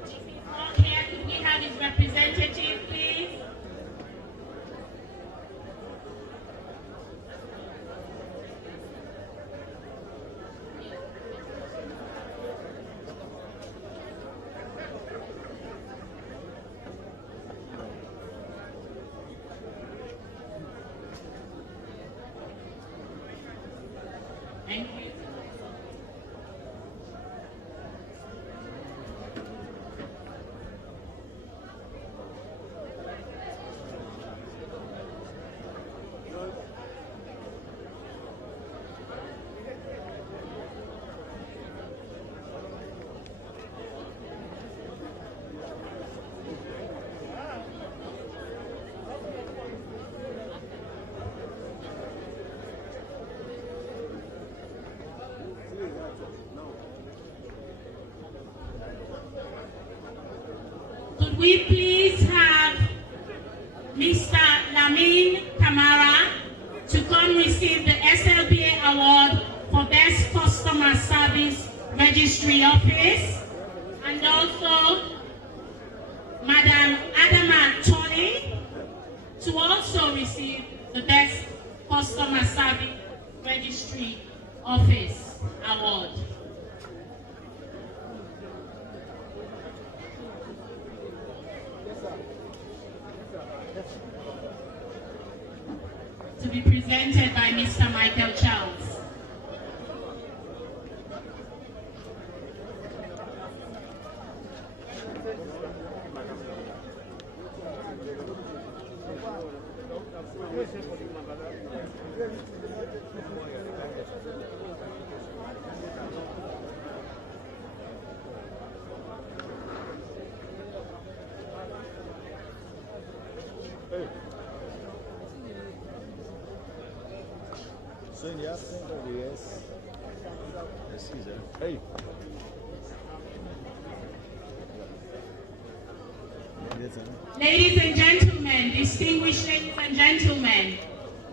If he's not here, could we have his representative, please? Thank you. Could we please have Mr. Lamin Kamara to come receive the SLBA award for Best Customer Service Registry Office, and also Madam Adama Tolly to also receive the Best Customer Service Registry Office award. by Mr. Michael Charles. So in the absence of the yes, Caesar. Hey. Ladies and gentlemen, distinguished ladies and gentlemen,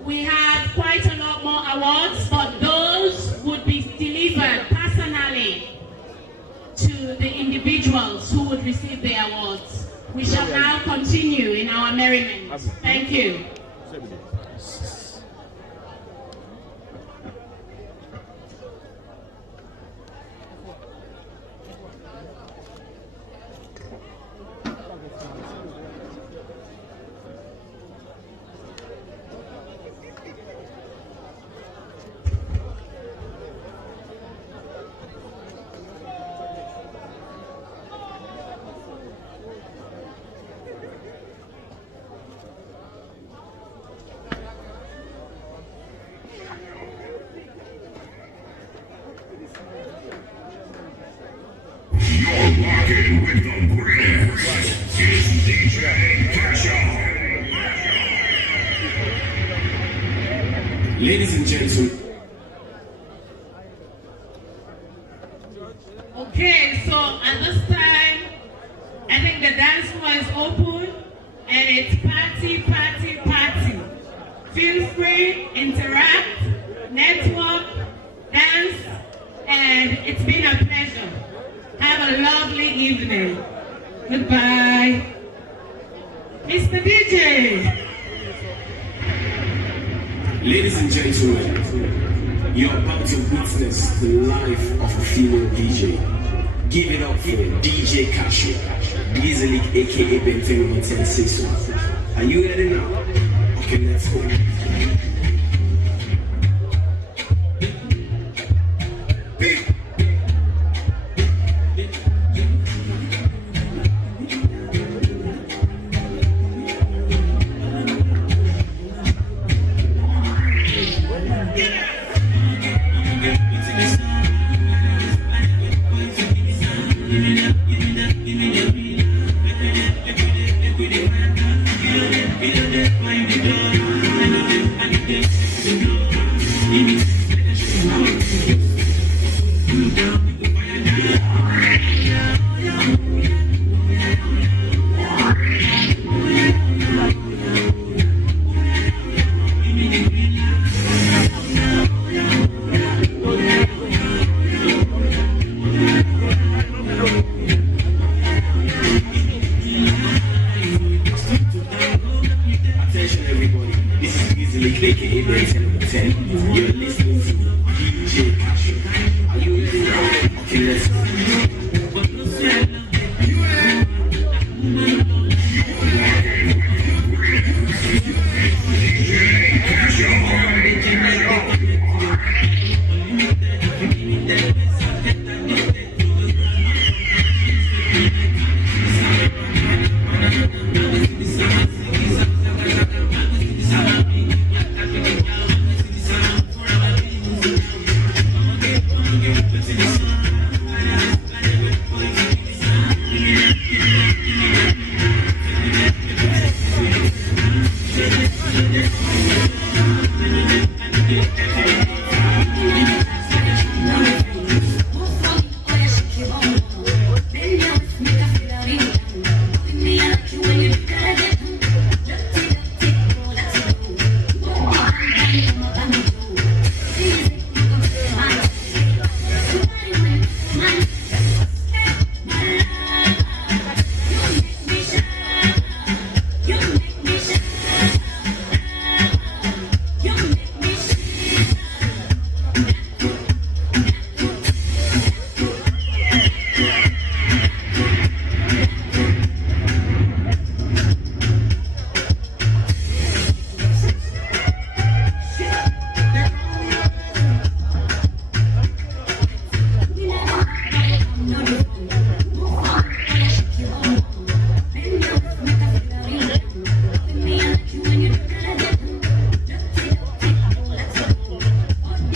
we have quite a lot more awards, but those would be delivered personally to the individuals who would receive the awards. We shall now continue in our merriment. Thank you. With the greatest is DJ Pressure. Ladies and gentlemen. Okay, so at this time, I think the dance floor is open and it's party, party, party. Feel free, interact, network, dance, and it's been a pleasure. Have a lovely evening. Goodbye. Mr. DJ. Ladies and gentlemen, you're about to witness the life of a female DJ. Give it up for DJ Cashew, Diesel aka Benton 1061. Are you ready now? Okay, let's go.